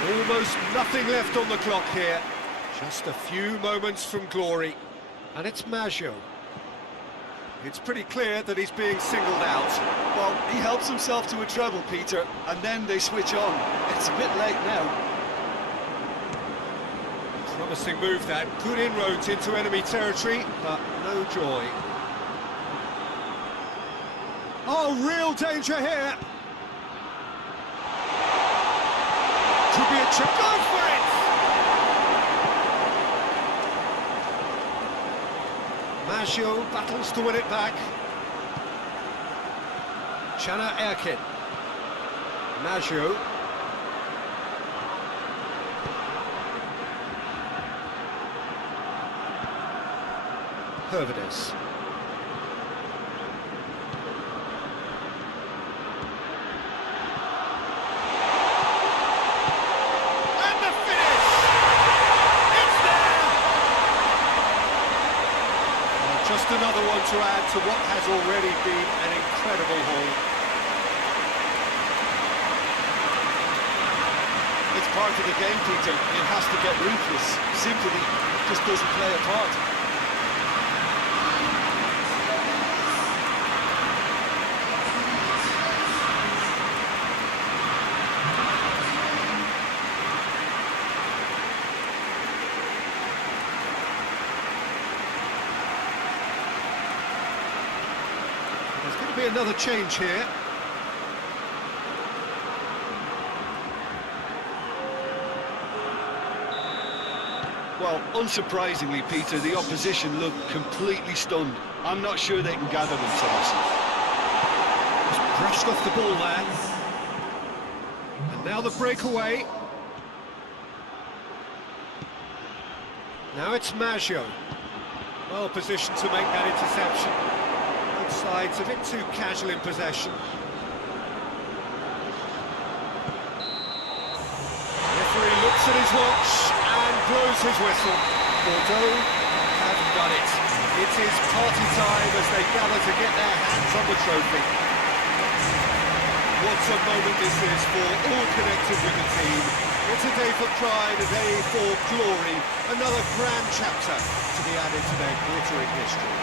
Almost nothing left on the clock here. Just a few moments from glory. And it's Maggio. It's pretty clear that he's being singled out. Well, he helps himself to a treble, Peter, and then they switch on. It's a bit late now. Promising move that. Good inroads into enemy territory, but no joy. Oh, real danger here. future, go for it! Maggio battles to win it back. Chana Erkin. Maggio. Hervedes. And the finish! It's there! Well, just another one to add to what has already been an incredible haul. It's part of the game, Peter. It has to get ruthless. Simply just doesn't play a part. There's going to be another change here. Well, unsurprisingly, Peter, the opposition look completely stunned. I'm not sure they can gather themselves. Just brushed off the ball there. And now the breakaway. Now it's Maggio. Well positioned to make that interception. Both sides a bit too casual in possession. Referee looks at his watch and blows his whistle. Bordeaux have done it. It is party time as they gather to get their hands on the trophy. What a moment this is for all connected with the team. It's a day for pride, a day for glory, another grand chapter to be added to their glittering history.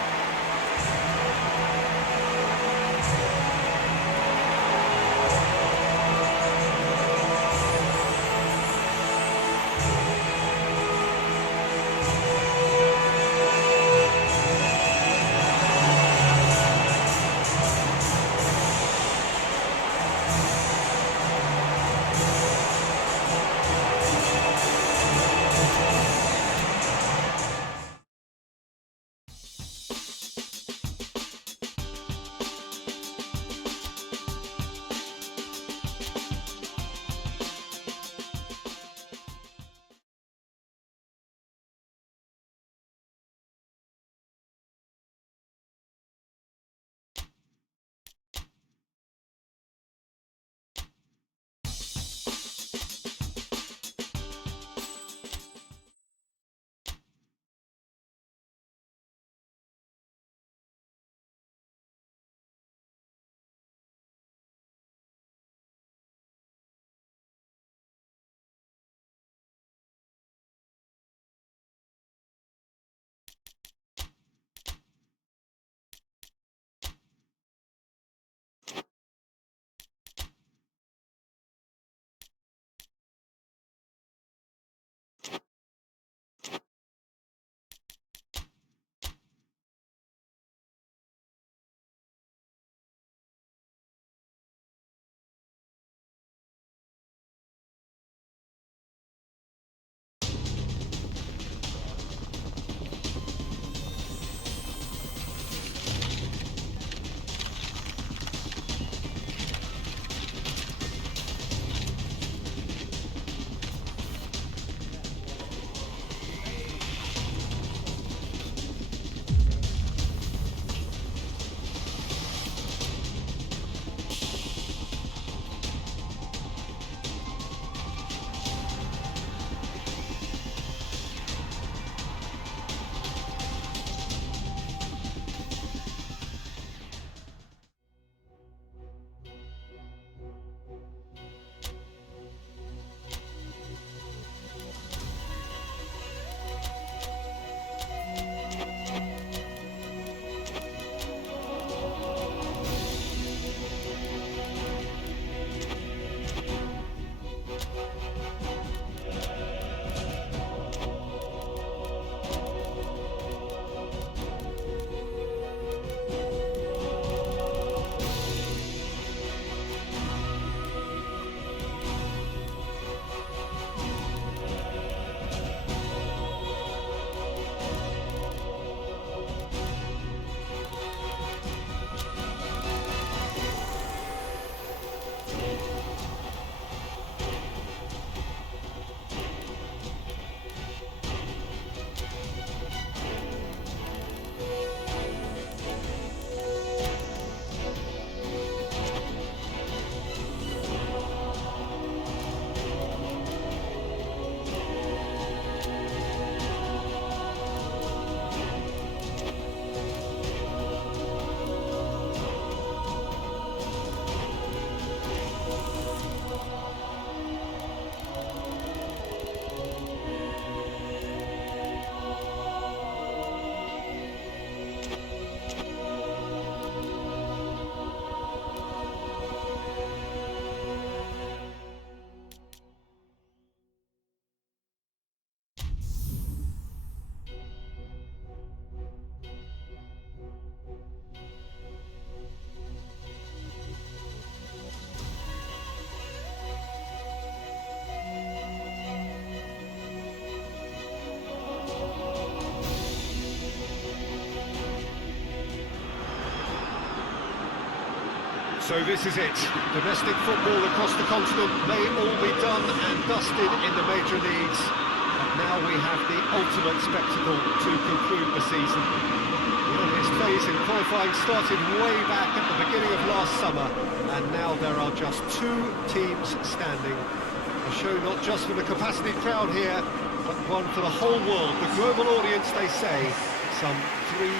So this is it. Domestic football across the continent may all be done and dusted in the major leagues. But now we have the ultimate spectacle to conclude the season. The earliest phase in qualifying started way back at the beginning of last summer, and now there are just 2 teams standing. A show not just for the capacity crowd here, but one for the whole world. The global audience, they say, some 300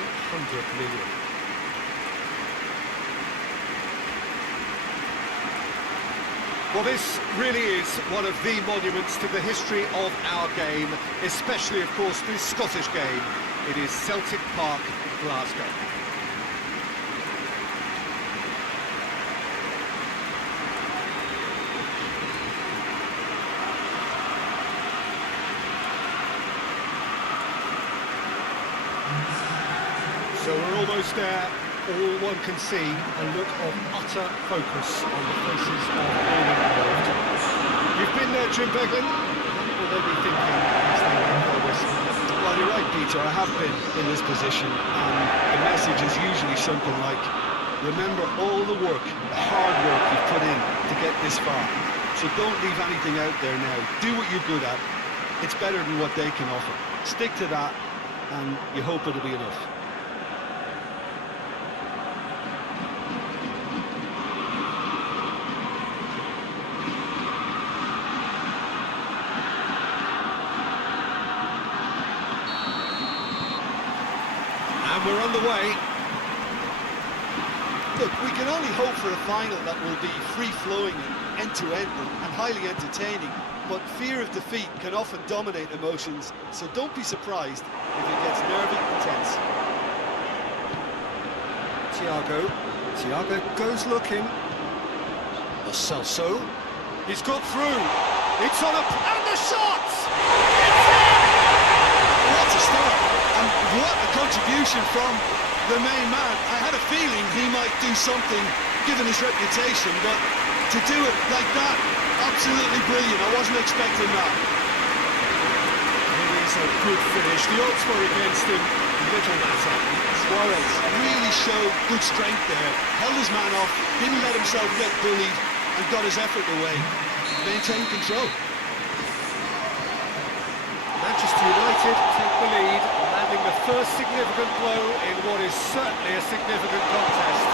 million. Well, this really is one of the monuments to the history of our game, especially, of course, the Scottish game. It is Celtic Park, Glasgow. So we're almost there. All one can see a look of utter focus on the faces of all involved. You've been there, Jim Beglin. What will they be thinking as they make their whistle? Well, you're right, Peter, I have been in this position, and the message is usually something like, remember all the work, the hard work you've put in to get this far. So don't leave anything out there now. Do what you're good at. It's better than what they can offer. Stick to that, and you hope it'll be enough. And we're on the way. Look, we can only hope for a final that will be free-flowing and end-to-end and highly entertaining, but fear of defeat can often dominate emotions, so don't be surprised if it gets nervy and tense. Thiago goes looking. Lo Celso. He's got through. It's on and the shot! What a start, and what a contribution from the main man. I had a feeling he might do something, given his reputation, but to do it like that, absolutely brilliant. I wasn't expecting that. It is a good finish. The odds were against him. Little matter. Suarez really showed good strength there, held his man off, didn't let himself get bullied, and got his effort away. Maintained control. Manchester United take the lead, landing the first significant blow in what is certainly a significant contest.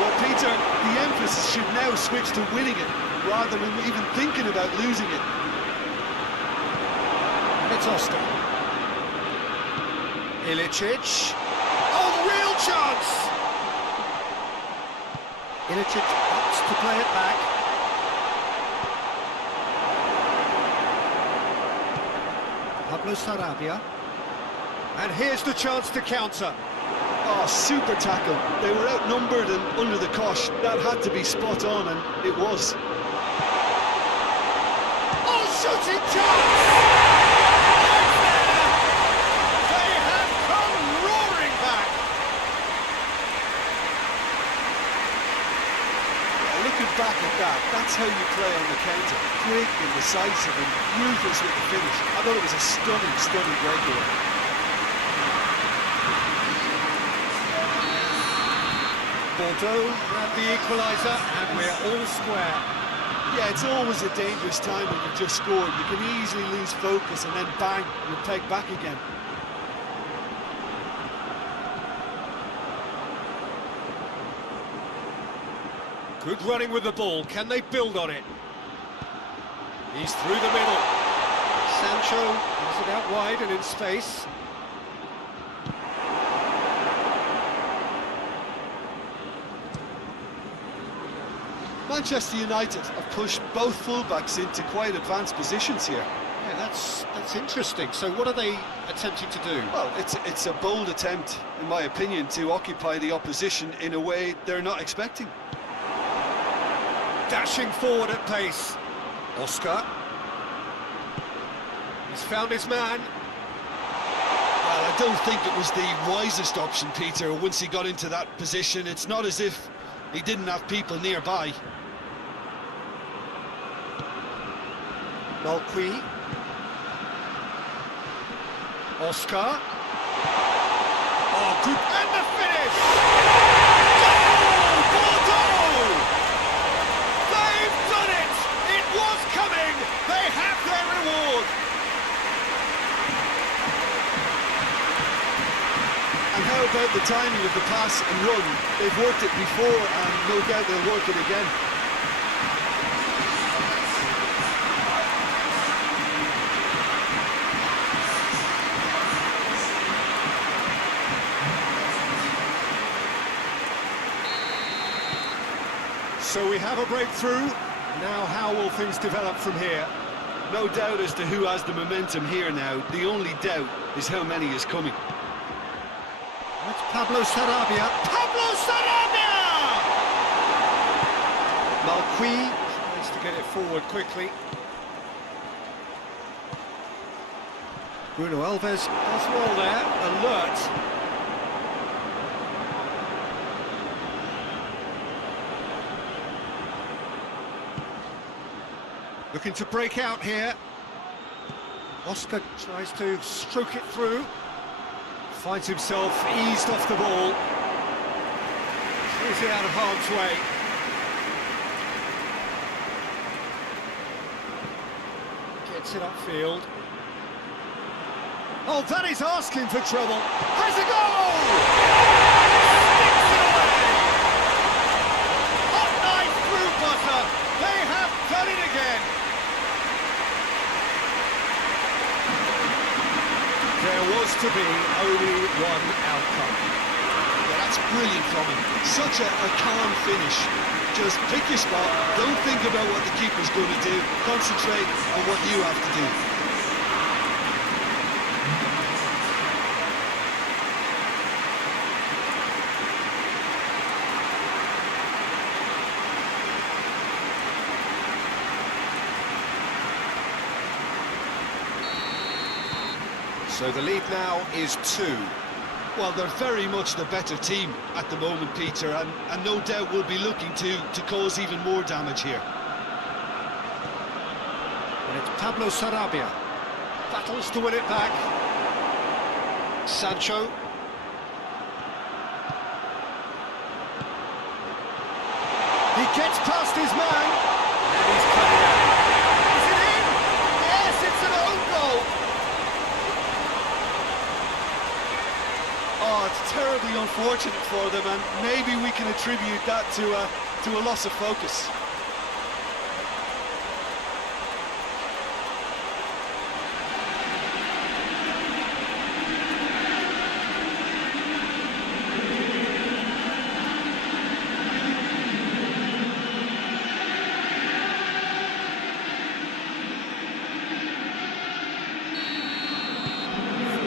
Well, Peter, the emphasis should now switch to winning it, rather than even thinking about losing it. It's Oscar. Ilicic. Oh, real chance! Ilicic opts to play it back. Pablo Sarabia. And here's the chance to counter. Oh, super tackle. They were outnumbered and under the cosh. That had to be spot on, and it was. Oh, shooting chance! They have come roaring back. Looking back at that, that's how you play on the counter. Quick and decisive and ruthless with the finish. I thought it was a stunning, stunning breakaway. Bordeaux grabbed the equaliser and we're all square. Yeah, it's always a dangerous time when you've just scored. You can easily lose focus and then bang, you're pegged back again. Good running with the ball. Can they build on it? He's through the middle. Sancho has it out wide and in space. Manchester United have pushed both fullbacks into quite advanced positions here. Yeah, that's interesting. So what are they attempting to do? Well, it's a bold attempt, in my opinion, to occupy the opposition in a way they're not expecting. Dashing forward at pace. Oscar. He's found his man. Well, I don't think it was the wisest option, Peter, once he got into that position. It's not as if he didn't have people nearby. Malqui. Oscar. Oh, good. And the finish! Goal! Bordeaux! know about the timing of the pass and run. They've worked it before, and no doubt they'll work it again. So we have a breakthrough. Now how will things develop from here? No doubt as to who has the momentum here now. The only doubt is how many is coming. That's Pablo Sarabia. Pablo Sarabia! Malqui tries to get it forward quickly. Bruno Alves does well there, alert. Looking to break out here. Oscar tries to stroke it through. Finds himself eased off the ball. Clears it out of harm's way. Gets it upfield. Oh, that is asking for trouble. Has a goal! Sticks it away! Hot knife through butter. They have done it again. There was to be only one outcome. Yeah, that's brilliant from him. Such a calm finish. Just pick your spot, don't think about what the keeper's going to do, concentrate on what you have to do. So the lead now is 2. Well, they're very much the better team at the moment, Peter, and no doubt will be looking to cause even more damage here. And it's Pablo Sarabia. Battles to win it back. Sancho. He gets past his man. And he's cut it out. Is it in? Yes, it's an own goal. Oh, it's terribly unfortunate for them, and maybe we can attribute that to a loss of focus.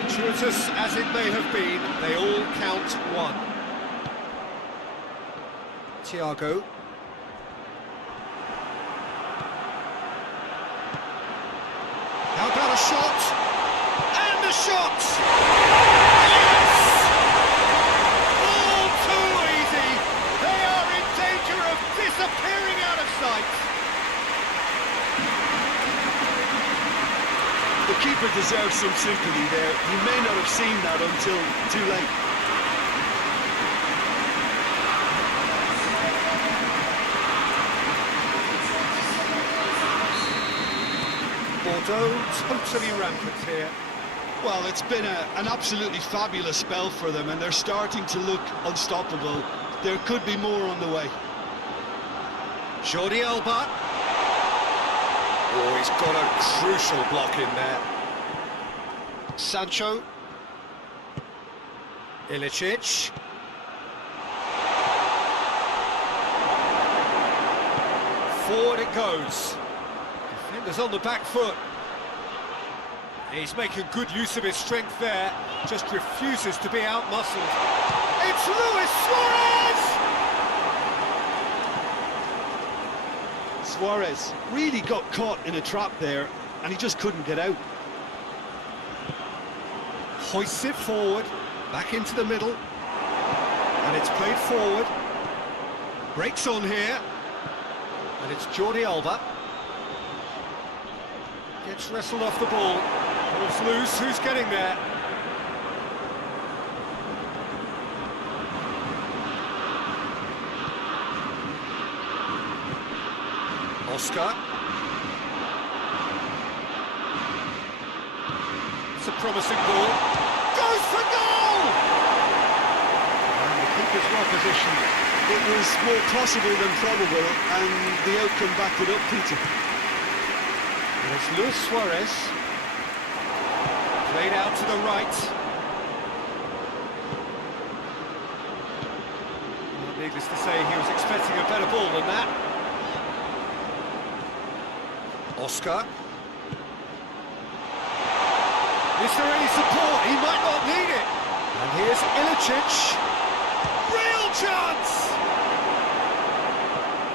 Fortuitous as it may have been, they all count 1. Thiago. How about a shot? And a shot! Yes! All too easy! They are in danger of disappearing out of sight! The keeper deserves some sympathy there. He may not have seen that until too late. Bordeaux totally rampant here. Well, it's been an absolutely fabulous spell for them, and they're starting to look unstoppable. There could be more on the way. Jordi Alba. Oh, he's got a crucial block in there. Sancho. Ilicic. Forward it goes. Defenders on the back foot. He's making good use of his strength there. Just refuses to be out-muscled. It's Luis Suarez! Suarez really got caught in a trap there, and he just couldn't get out. Hoists it forward, back into the middle. And it's played forward. Breaks on here. And it's Jordi Alba. Gets wrestled off the ball. Ball's loose, who's getting there? Oscar. It's a promising ball. Goes for goal! strikers well positioned. It was more possible than probable, and the outcome backed it up, Peter. And it's Luis Suarez. Played out to the right. Well, needless to say, he was expecting a better ball than that. Oscar. Is there any support? He might not need it. And here's Ilicic. Real chance!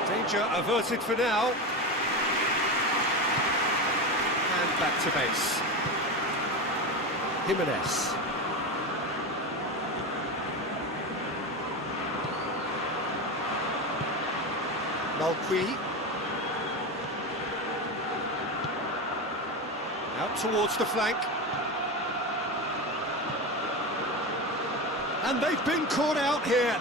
Danger averted for now. And back to base. Jimenez. Malqui. Out towards the flank. And they've been caught out here.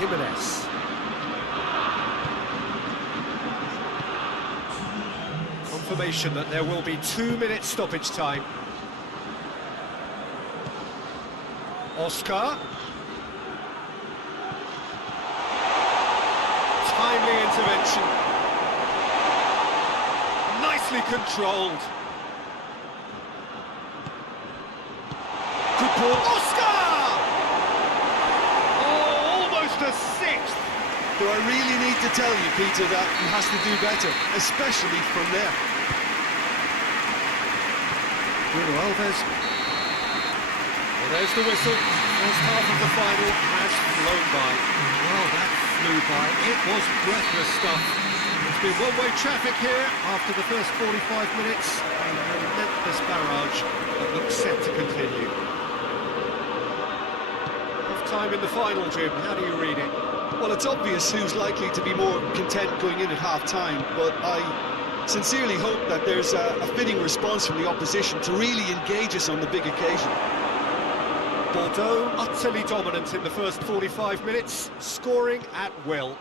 Jimenez. Confirmation that there will be 2-minute stoppage time. Oscar. Timely intervention. Nicely controlled. Good ball. Oscar! Oh, almost a sixth. Do I really need to tell you, Peter, that he has to do better, especially from there? Bruno Alves. Well, there's the whistle. First half of the final has flown by. Well, that flew by. It was breathless stuff. There's been one-way traffic here after the first 45 minutes. A relentless barrage that looks set to continue. Half-time in the final, Jim. How do you read it? Well, it's obvious who's likely to be more content going in at half-time, but I sincerely hope that there's a fitting response from the opposition to really engage us on the big occasion. Bordeaux utterly dominant in the first 45 minutes, scoring at will.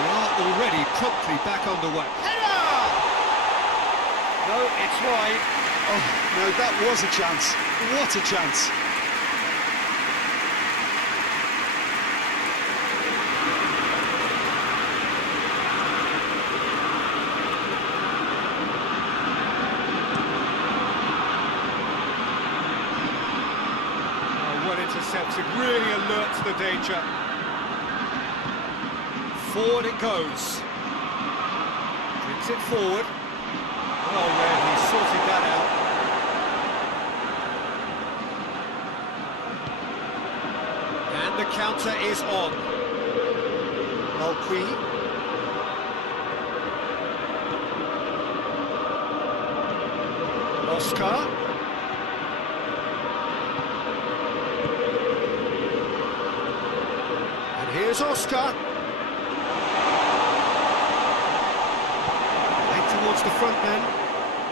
We are already promptly back underway. Header! No, it's wide. Oh, now that was a chance. What a chance. Intercepted, really alert to the danger. Forward it goes. Brings it forward. Well read, he sorted that out. And the counter is on. Malqui. Oscar. Here's Oscar. Back towards the front then.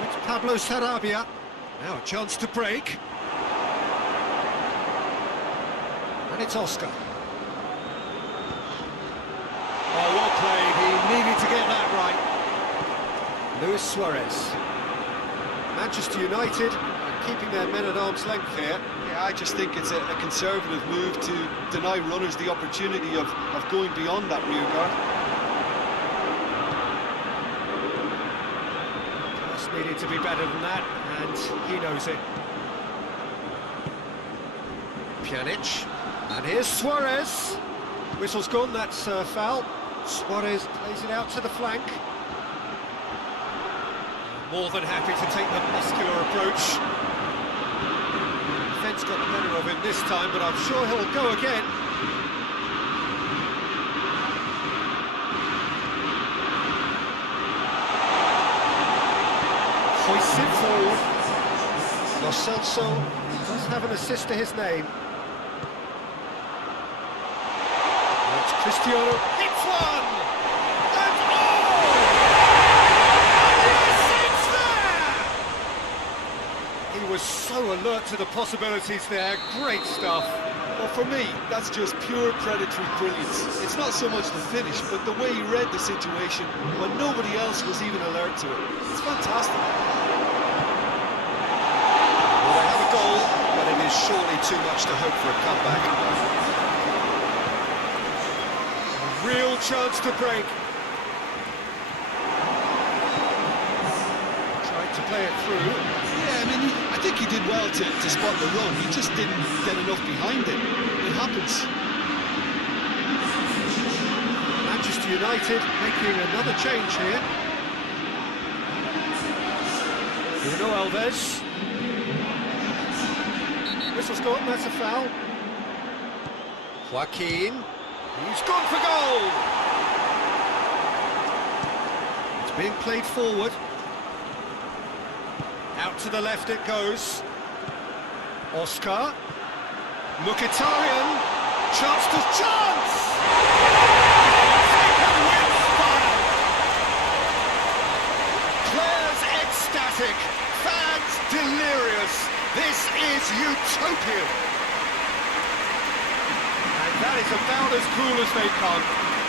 It's Pablo Sarabia. Now a chance to break. And it's Oscar. Oh, well played. He needed to get that right. Luis Suarez. Manchester United keeping their men at arm's length here. Yeah, I just think it's a conservative move to deny runners the opportunity of going beyond that rear guard. Just needed to be better than that, and he knows it. Pjanic, and here's Suarez. Whistle's gone, that's foul. Suarez plays it out to the flank. More than happy to take the muscular approach. Defence got the better of him this time, but I'm sure he'll go again. Hoists it forward. Lo Celso does have an assist to his name. That's Cristiano. Hits one! And oh! And yes, it's there! He was so alert to the possibilities there. Great stuff. Well, for me, that's just pure predatory brilliance. It's not so much the finish, but the way he read the situation when nobody else was even alert to it. It's fantastic. Well, they have a goal, but it is surely too much to hope for a comeback. A real chance to break. Tried to play it through. Yeah, I mean, I think he did well to spot the run. He just didn't get enough behind it. It happens. Manchester United making another change here. Bruno Alves. Whistle's gone, that's a foul. Joaquin. He's gone for goal! It's being played forward. Out to the left it goes. Oscar. Mkhitaryan. Chance to chance! Taken with fire! Players ecstatic. Fans delirious. This is utopian. And that is about as cool as they come.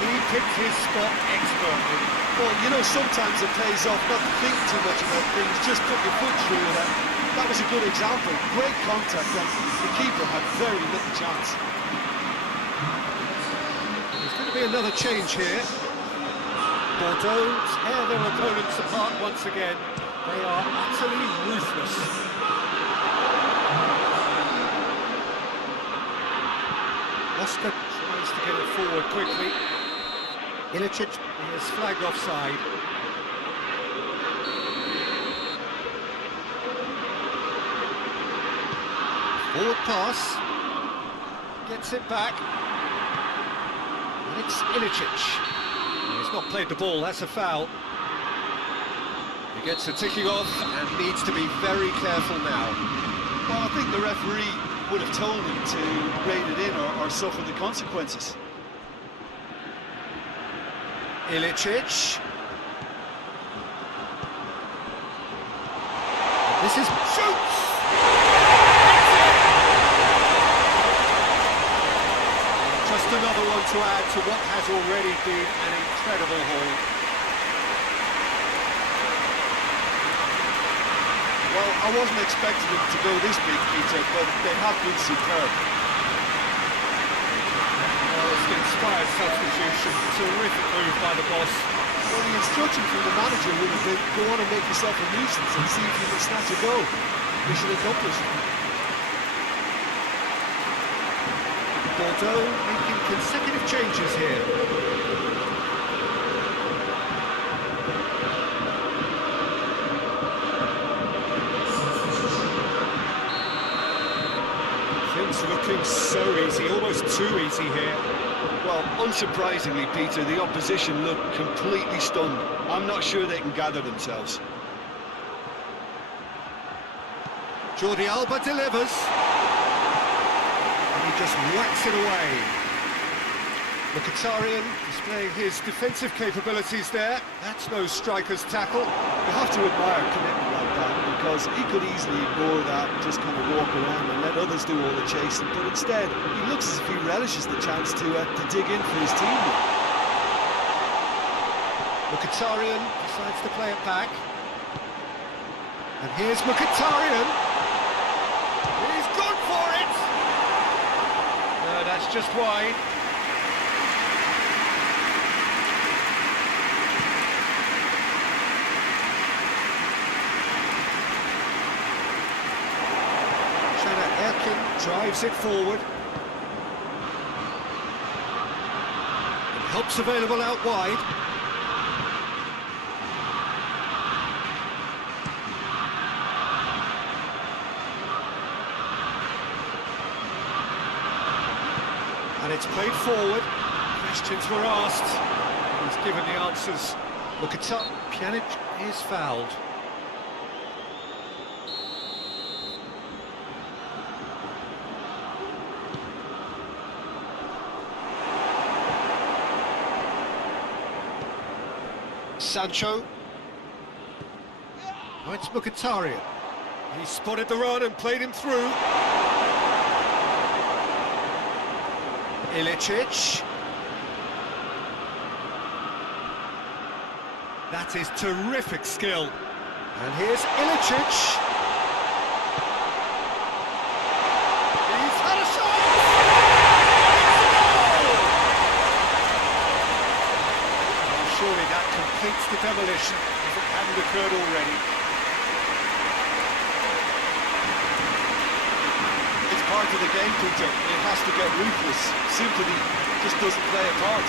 He picked his spot expertly. Well, you know, sometimes it pays off not to think too much about things, just put your foot through it. That was a good example. Great contact, and the keeper had very little chance. There's going to be another change here. Bordeaux tear their opponents apart once again. They are utterly ruthless. Oscar tries to get it forward quickly. Ilicic is flagged offside. Forward pass. Gets it back. And it's Ilicic. He's not played the ball, that's a foul. He gets the ticking off and needs to be very careful now. Well, I think the referee would have told him to rein it in or suffer the consequences. Ilicic. This is shoots. Just another one to add to what has already been an incredible haul. Well, I wasn't expecting them to go this big, Peter, but they have been superb. Well, it's an inspired substitution. Terrific move by the boss. Well, the instruction from the manager would have been, go on and make yourself a nuisance and see if you can snatch a goal. Mission accomplished. Bordeaux making consecutive changes here. Things looking so easy, almost too easy here. Well, unsurprisingly, Peter, the opposition look completely stunned. I'm not sure they can gather themselves. Jordi Alba delivers. And he just whacks it away. Mkhitaryan displaying his defensive capabilities there. That's no striker's tackle. You have to admire commitment like that, because he could easily ignore that and just kind of walk around and let others do all the chasing, but instead he looks as if he relishes the chance to dig in for his team. Mkhitaryan decides to play it back. And here's Mkhitaryan. He's gone for it! No, that's just wide. Drives it forward. And help's available out wide. And it's played forward. Questions were asked. He's given the answers. Look at up. Pjanic is fouled. Sancho. Oh, it's Mkhitaryan. He spotted the run and played him through. Ilicic. That is terrific skill. And here's Ilicic. He's had a shot! Oh, surely that completes the demolition if it hadn't occurred already. It's part of the game, Peter. It has to get ruthless. Sympathy just doesn't play a part.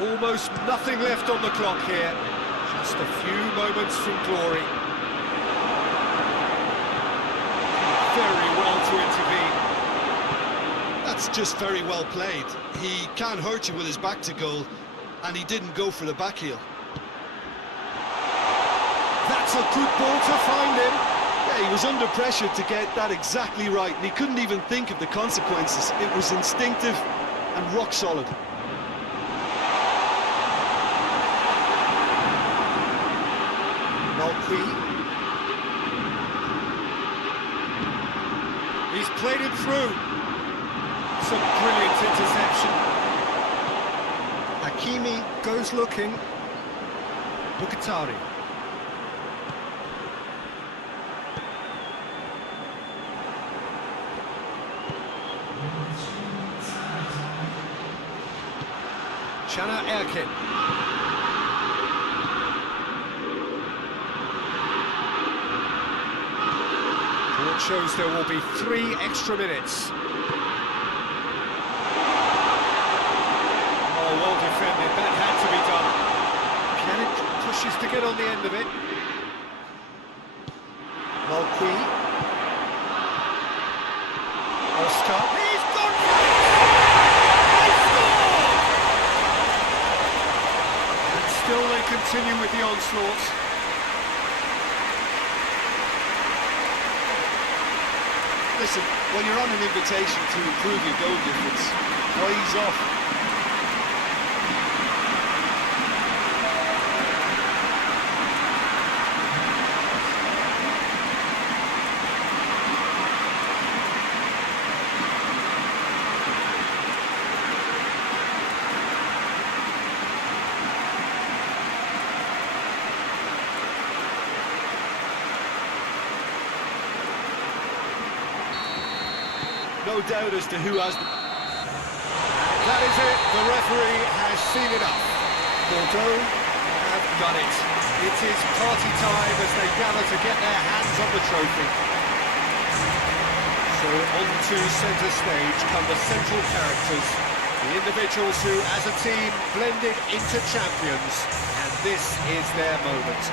Almost nothing left on the clock here. Just a few moments from glory. Very well to intervene. That's just very well played. He can't hurt you with his back to goal, and he didn't go for the back heel. That's a good ball to find him. Yeah, he was under pressure to get that exactly right, and he couldn't even think of the consequences. It was instinctive and rock solid. He's played it through. It's a brilliant interception. Hakimi goes looking. Bukatari. Chana Erkin. It shows there will be 3 extra minutes. Oh, well defended. That had to be done. Pjanic pushes to get on the end of it. Malqui. Oscar. He's gone for it! They score! And still they continue with the onslaught. Listen, when you're on an invitation to improve your goal difference, why ease off? No doubt as to who has the... That is it, the referee has seen enough. Bordeaux have done it. It is party time as they gather to get their hands on the trophy. So on to centre stage come the central characters, the individuals who, as a team, blended into champions, and this is their moment.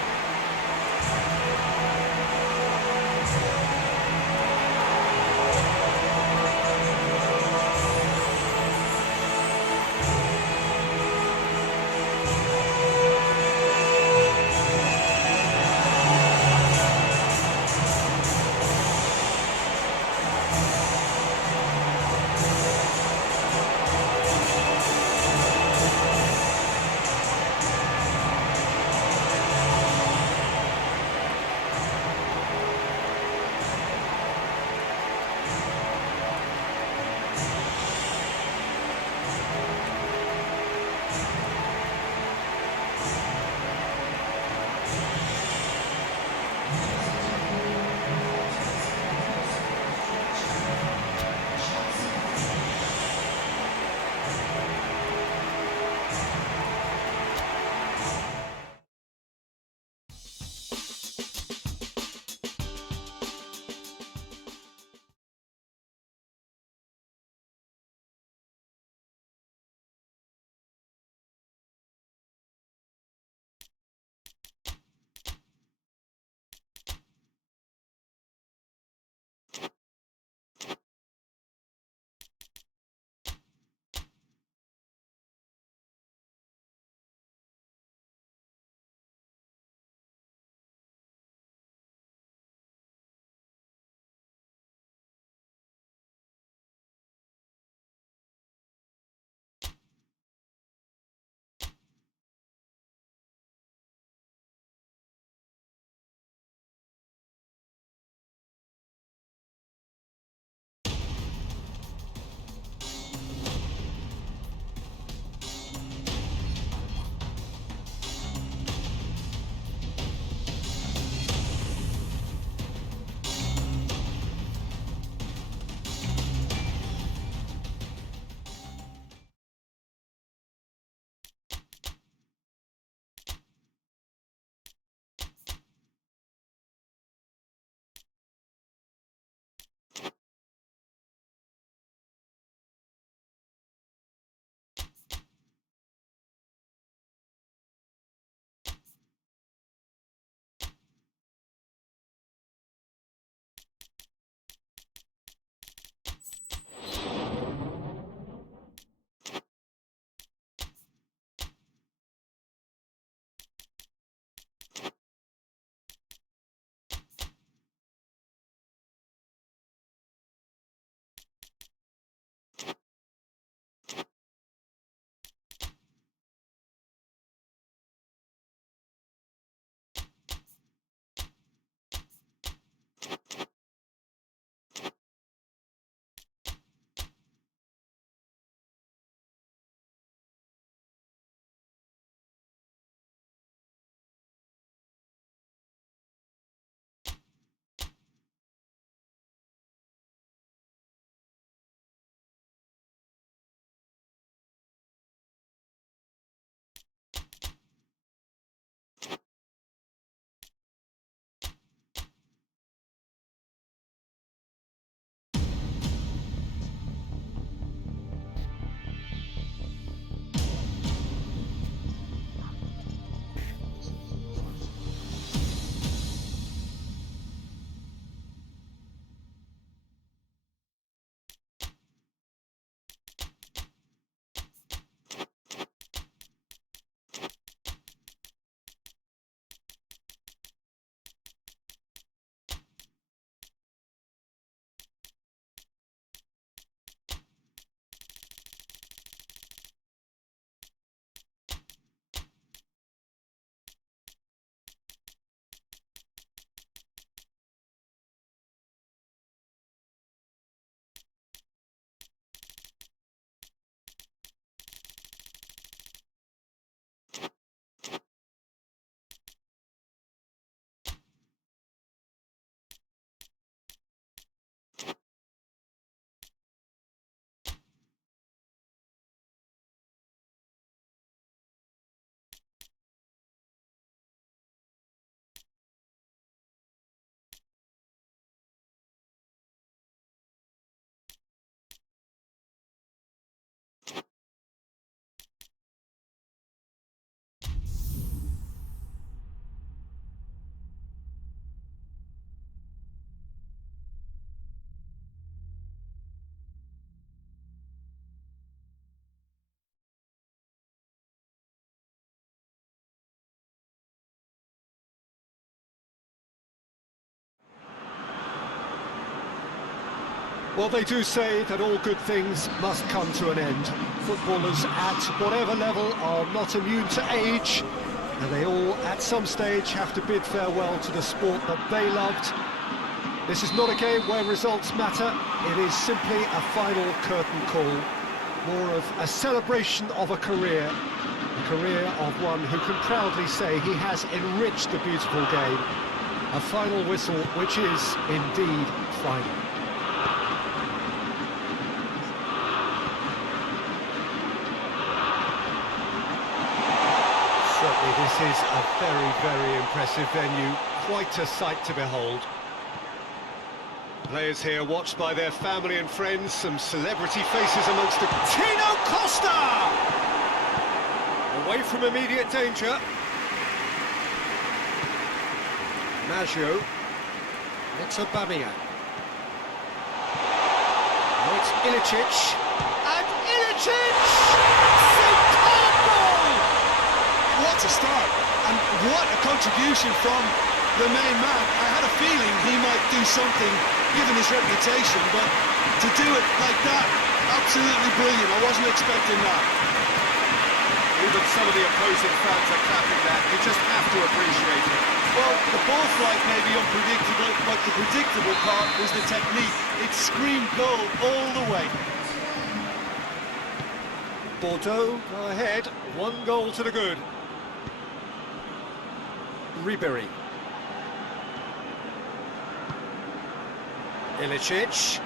Well, they do say that all good things must come to an end. Footballers at whatever level are not immune to age, and they all, at some stage, have to bid farewell to the sport that they loved. This is not a game where results matter. It is simply a final curtain call, more of a celebration of a career of one who can proudly say he has enriched the beautiful game. A final whistle which is indeed final. Certainly this is a very, very impressive venue, quite a sight to behold. Players here watched by their family and friends, some celebrity faces amongst the... Tino Costa! Away from immediate danger. Maggio. It's Aubameyang. Now it's Ilicic. And Ilicic! Superb goal! What a start, and what a contribution from the main man. I had a feeling he might do something, given his reputation, but to do it like that, absolutely brilliant. I wasn't expecting that. Even some of the opposing fans are clapping that. You just have to appreciate it. Well, the ball flight may be unpredictable, but the predictable part was the technique. It screamed goal all the way. Bordeaux go ahead, 1 goal to the good. Ribery. Ilicic.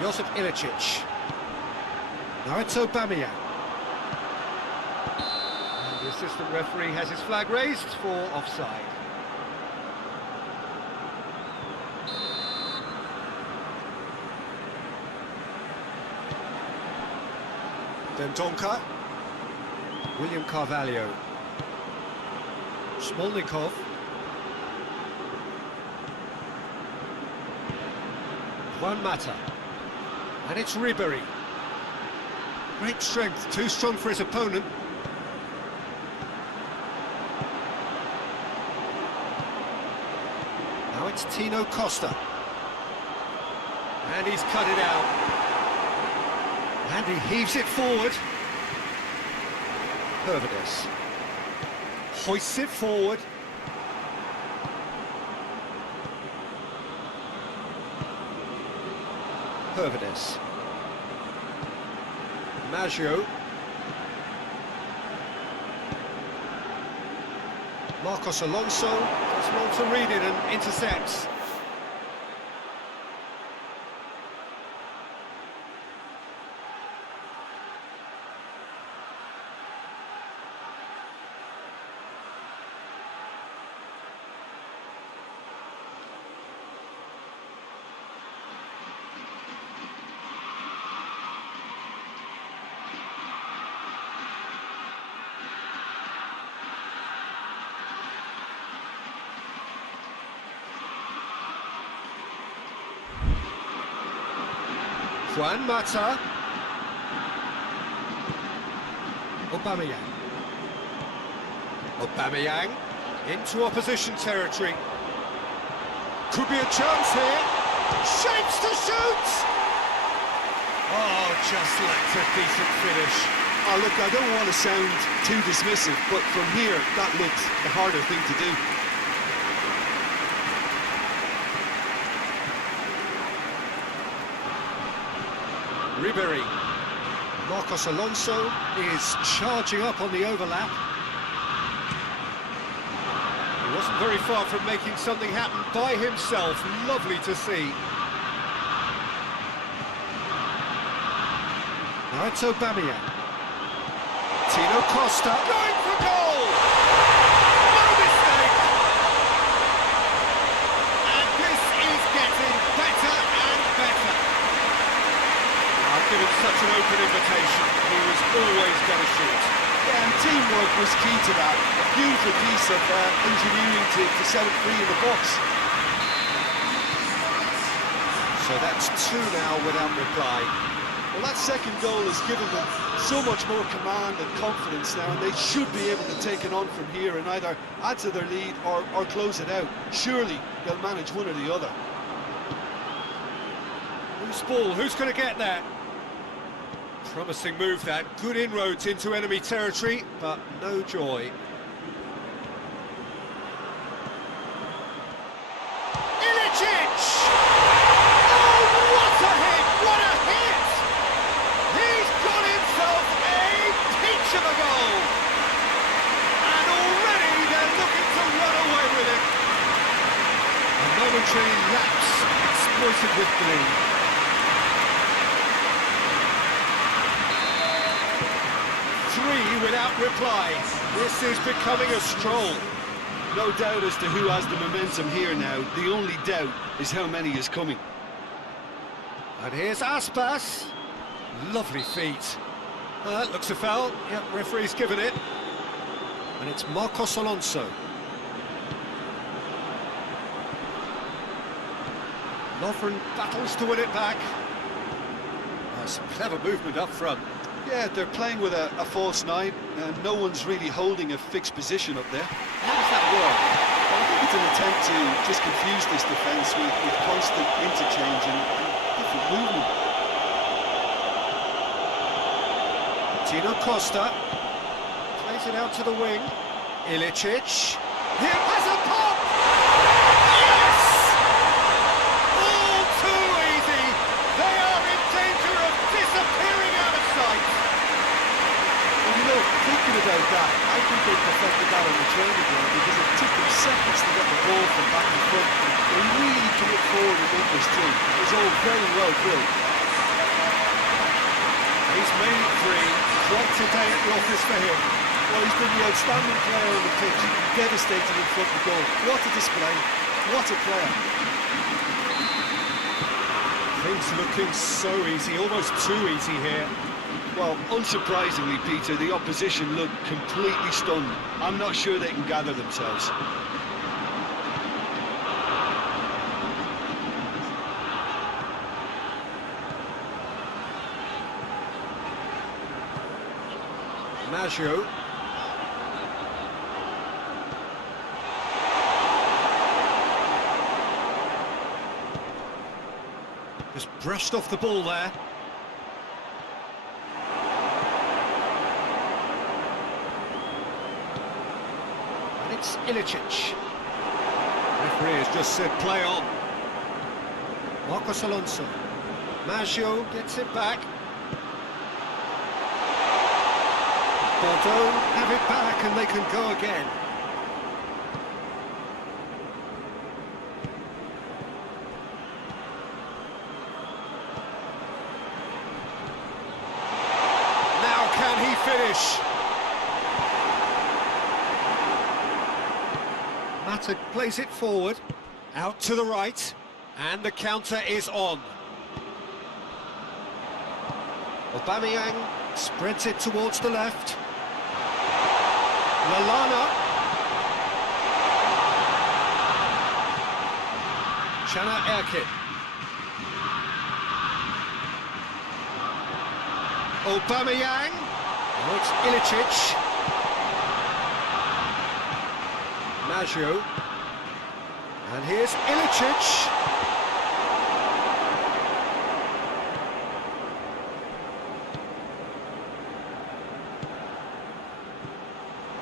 Josip Ilicic. Now it's Aubameyang. And the assistant referee has his flag raised for offside. Dendonka. William Carvalho. Smolnikov. Juan Mata. And it's Ribery. Great strength, too strong for his opponent. Now it's Tino Costa. And he's cut it out. And he heaves it forward. Hervedes hoists it forward. Hervedes. Maggio. Marcos Alonso does well to read it and intercepts. Juan Mata. Aubameyang. Aubameyang into opposition territory. Could be a chance here. Shapes to shoot! Oh, just lacked a decent finish. Oh, look, I don't want to sound too dismissive, but from here, that looked the harder thing to do. Ribery. Marcos Alonso is charging up on the overlap. He wasn't very far from making something happen by himself. Lovely to see. Now it's Aubameyang. Tino Costa going for goal! No mistake! And this is getting better and better. I've given such an open invitation. He was always going to shoot. Yeah, and teamwork was key to that. A beautiful piece of engineering to set it free in the box. So that's 2 now without reply. Well, that second goal has given them so much more command and confidence now, and they should be able to take it on from here and either add to their lead or close it out. Surely they'll manage one or the other. Loose ball, who's going to get that? Promising move that, good inroads into enemy territory, but no joy. Ilicic! Oh, what a hit! What a hit! He's got himself a peach of a goal! And already they're looking to run away with it. A momentary lapse exploited with glee. Three without reply. This is becoming a stroll. No doubt as to who has the momentum here now. The only doubt is how many is coming. And here's Aspas. Lovely feet. Looks a foul. Yep, referee's given it. And it's Marcos Alonso. Lovren battles to win it back. Some clever movement up front. Yeah, they're playing with a false nine, and no one's really holding a fixed position up there. How does that work? Well, I think it's an attempt to just confuse this defence with constant interchange and different movement. Tino Costa plays it out to the wing. Ilicic. Here has a pop! Yes! All too easy. They are in danger of disappearing out of sight. Well, you know, thinking about that, I think they perfected that on the training ground because it took them seconds to get the ball from back to front. They really commit forward in numbers too. It was all very well built. He's made it free. Quite a day at the office for him. Well, he's been the outstanding player on the pitch, devastating in front of goal. What a display, what a player. Things looking so easy, almost too easy here. Well, unsurprisingly, Peter, the opposition look completely stunned. I'm not sure they can gather themselves. Maggio. Just brushed off the ball there. And it's Ilicic. Referee has just said play on. Marcos Alonso. Maggio gets it back. Bordeaux have it back and they can go again. Now can he finish? Mata plays it forward, out to the right, and the counter is on. Aubameyang spreads it towards the left. Lallana. Chana Erkin. Aubameyang. Oh, it's Ilicic. Maggio. And here's Ilicic.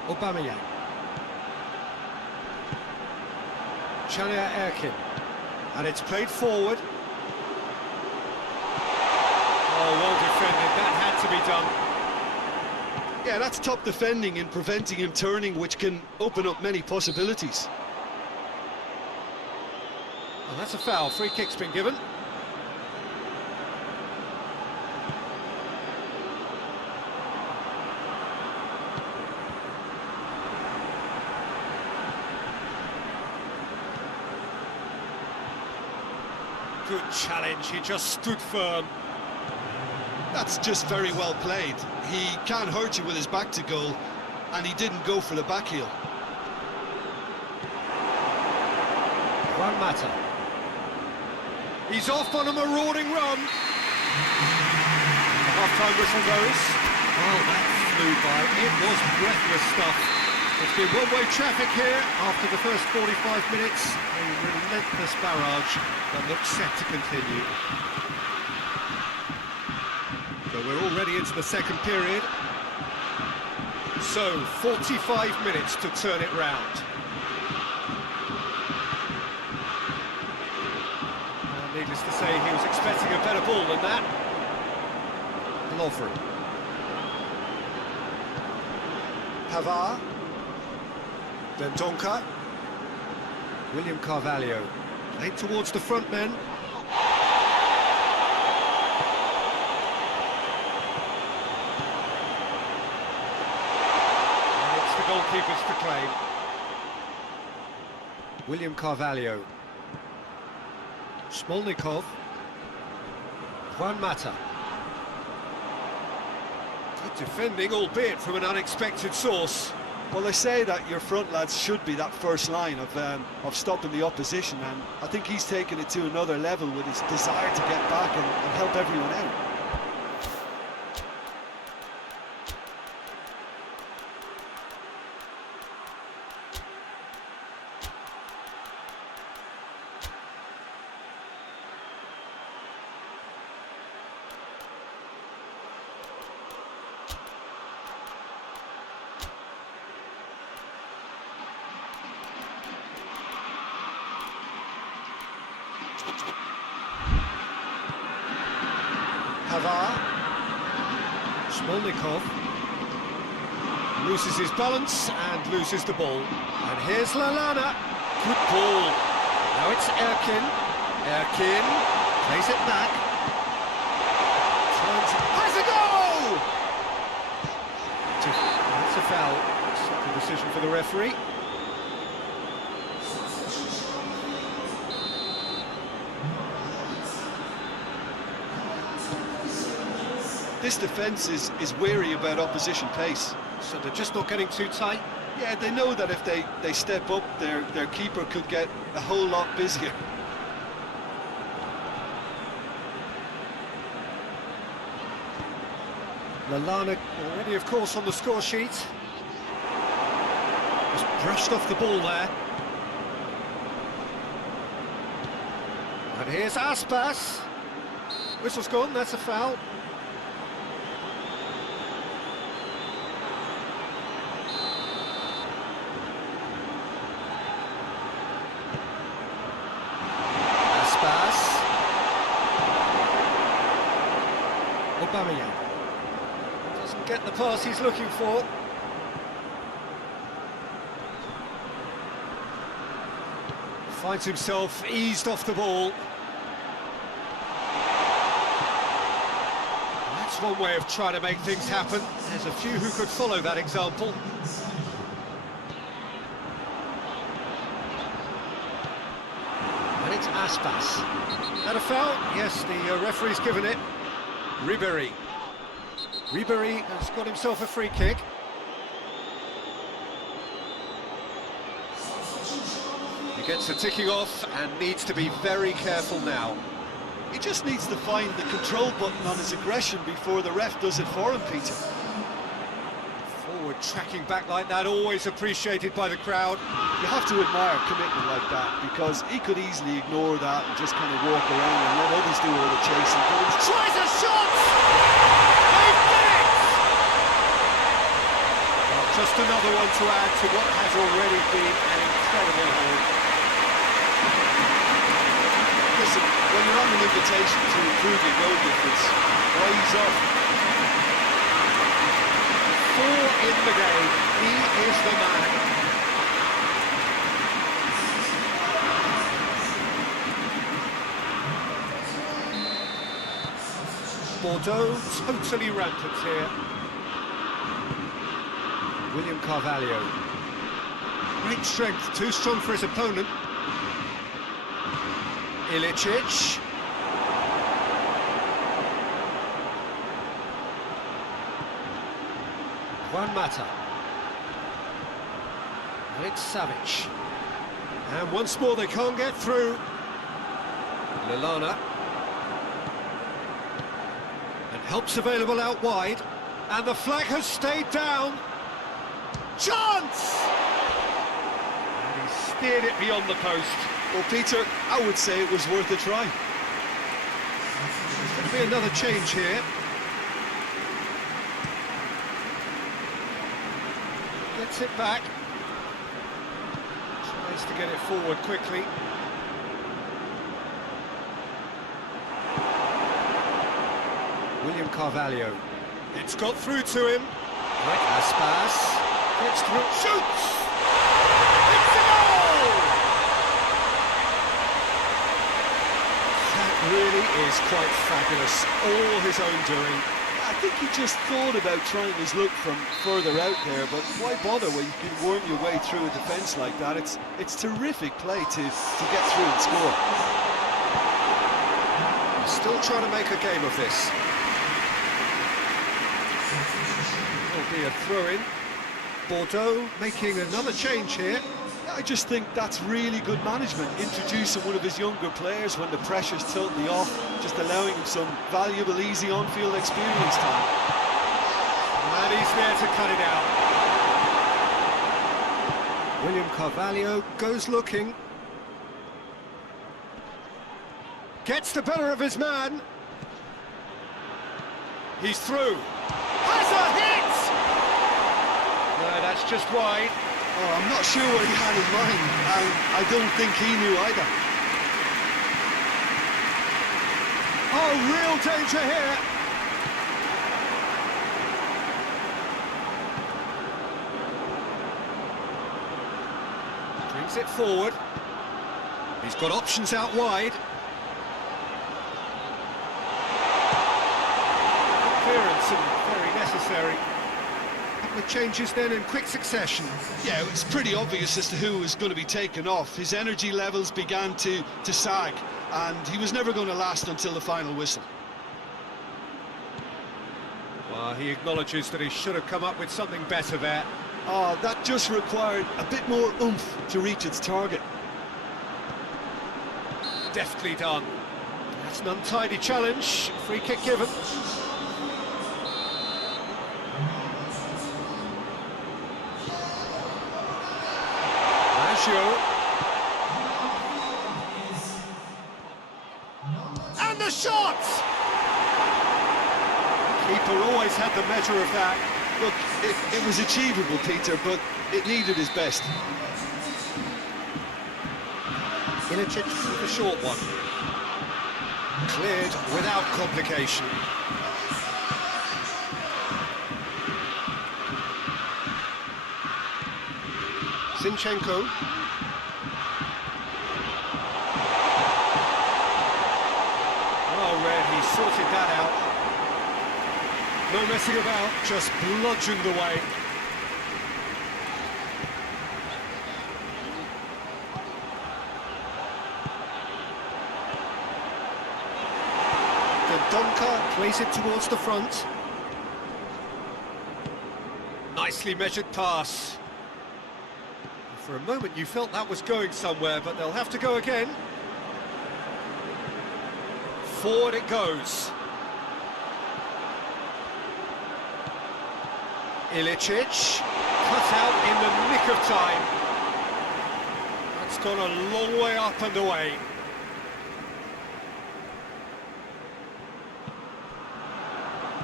Aubameyang. Chana Erkin. And it's played forward. Oh, well defended. That had to be done. Yeah, that's top defending and preventing him turning, which can open up many possibilities. Well, that's a foul. Free kick's been given. Good challenge, he just stood firm. That's just very well played. He can't hurt you with his back to goal, and he didn't go for the back heel. Juan Mata. He's off on a marauding run. half-time whistle goes. Well, that flew by. It was breathless stuff. It's been one-way traffic here after the first 45 minutes. A relentless barrage that looks set to continue. So we're already into the second period. So, 45 minutes to turn it round. Needless to say, he was expecting a better ball than that. Lovren. Pavard. Dendoncker. William Carvalho. Played towards the front men. And it's the goalkeepers to claim. William Carvalho. Smolnikov. Juan Mata. Good defending, albeit from an unexpected source. Well, they say that your front lads should be that first line of stopping the opposition, and I think he's taken it to another level with his desire to get back and help everyone out. Pavard. Smolnikov. Loses his balance and loses the ball. And here's Lallana. Good ball. Now it's Erkin. Erkin plays it back. Turns. Has a goal! That's a foul. Simple decision for the referee. This defence is wary about opposition pace. So they're just not getting too tight? Yeah, they know that if they step up, their keeper could get a whole lot busier. Lallana already, of course, on the score sheet. Just brushed off the ball there. And here's Aspas. Whistle's gone, that's a foul. Aubameyang doesn't get the pass he's looking for. Finds himself eased off the ball. That's one way of trying to make things happen. There's a few who could follow that example. And it's Aspas. Had a foul? Yes, the referee's given it. Ribéry. Ribéry has got himself a free kick. He gets a ticking off and needs to be very careful now. He just needs to find the control button on his aggression before the ref does it for him, Peter. Forward tracking back like that, always appreciated by the crowd. You have to admire commitment like that, because he could easily ignore that and just kind of walk around and let others do all the chasing. But he Tries a shot! They've done it! Well, just another one to add to what has already been an incredible haul. Listen, when you're on an invitation to improve your goal difference, why ease off? 4 in the game, he is the man. Bordeaux totally rampant here. William Carvalho. Great strength, too strong for his opponent. Ilicic. Juan Mata. And it's Savic. And once more they can't get through. Lallana. And Help's available out wide, and the flag has stayed down. Chance! And he steered it beyond the post. Well, Peter, I would say it was worth a try. There's going to be another change here. Gets it back. Tries to get it forward quickly. William Carvalho. It's got through to him. Aspas gets through, shoots! It's a goal! That really is quite fabulous. All his own doing. I think he just thought about trying his luck from further out there, but why bother when you can worm your way through a defence like that? It's terrific play to get through and score. Still trying to make a game of this. Will be a throw-in. Bordeaux making another change here. I just think that's really good management, introducing one of his younger players when the pressure's totally off, just allowing him some valuable, easy on-field experience time. And he's there to cut it out. William Carvalho goes looking. Gets the better of his man. He's through. Has a hit! No, that's just wide. Oh, I'm not sure what he had in mind, and I don't think he knew either. Oh, real danger here. Brings it forward. He's got options out wide. Clearance and very necessary. The changes then in quick succession. Yeah, it was pretty obvious as to who was going to be taken off. His energy levels began to sag, and he was never going to last until the final whistle. Well, he acknowledges that he should have come up with something better there. Oh, that just required a bit more oomph to reach its target. Deftly done. That's an untidy challenge. Free kick given. And the shot! Keeper always had the measure of that. Look, it was achievable, Peter, but it needed his best. Ilicic with a short one. Cleared without complication. Zinchenko. Oh, Red, he sorted that out. No messing about, just bludgeoned away. Donker plays it towards the front. Nicely measured pass. For a moment you felt that was going somewhere, but they'll have to go again. Forward it goes. Ilicic, cut out in the nick of time. That's gone a long way up and away.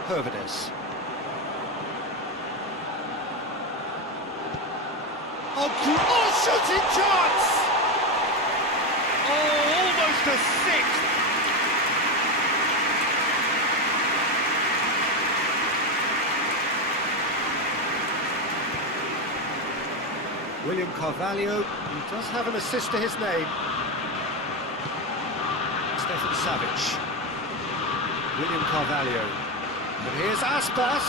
Hervedes. Oh, shooting chance! Oh, almost a sixth. William Carvalho, he does have an assist to his name. Stefan Savic. William Carvalho. And here's Aspas.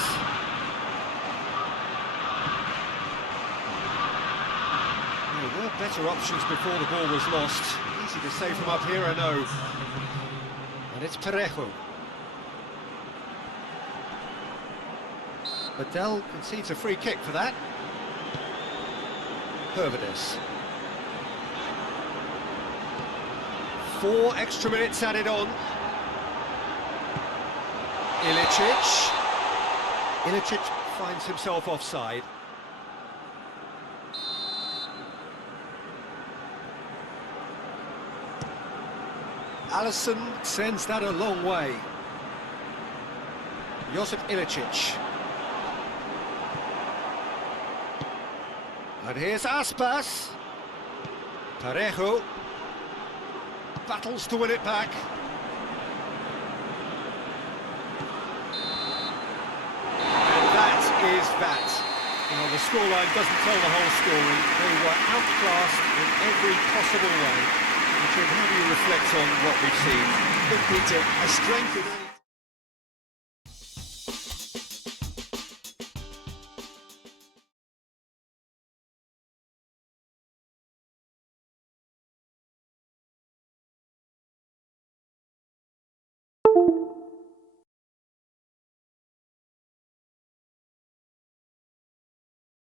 There were better options before the ball was lost. Easy to say from up here, I know. And it's Parejo. But Dell concedes a free kick for that. Hervedes. 4 extra minutes added on. Ilicic. Ilicic finds himself offside. Alisson sends that a long way. Josip Ilicic. And here's Aspas. Parejo. Battles to win it back. And that is that. Well, the scoreline doesn't tell the whole story. They were outclassed in every possible way. Richard, how do you reflect on what we've seen? Look, Peter, a strength in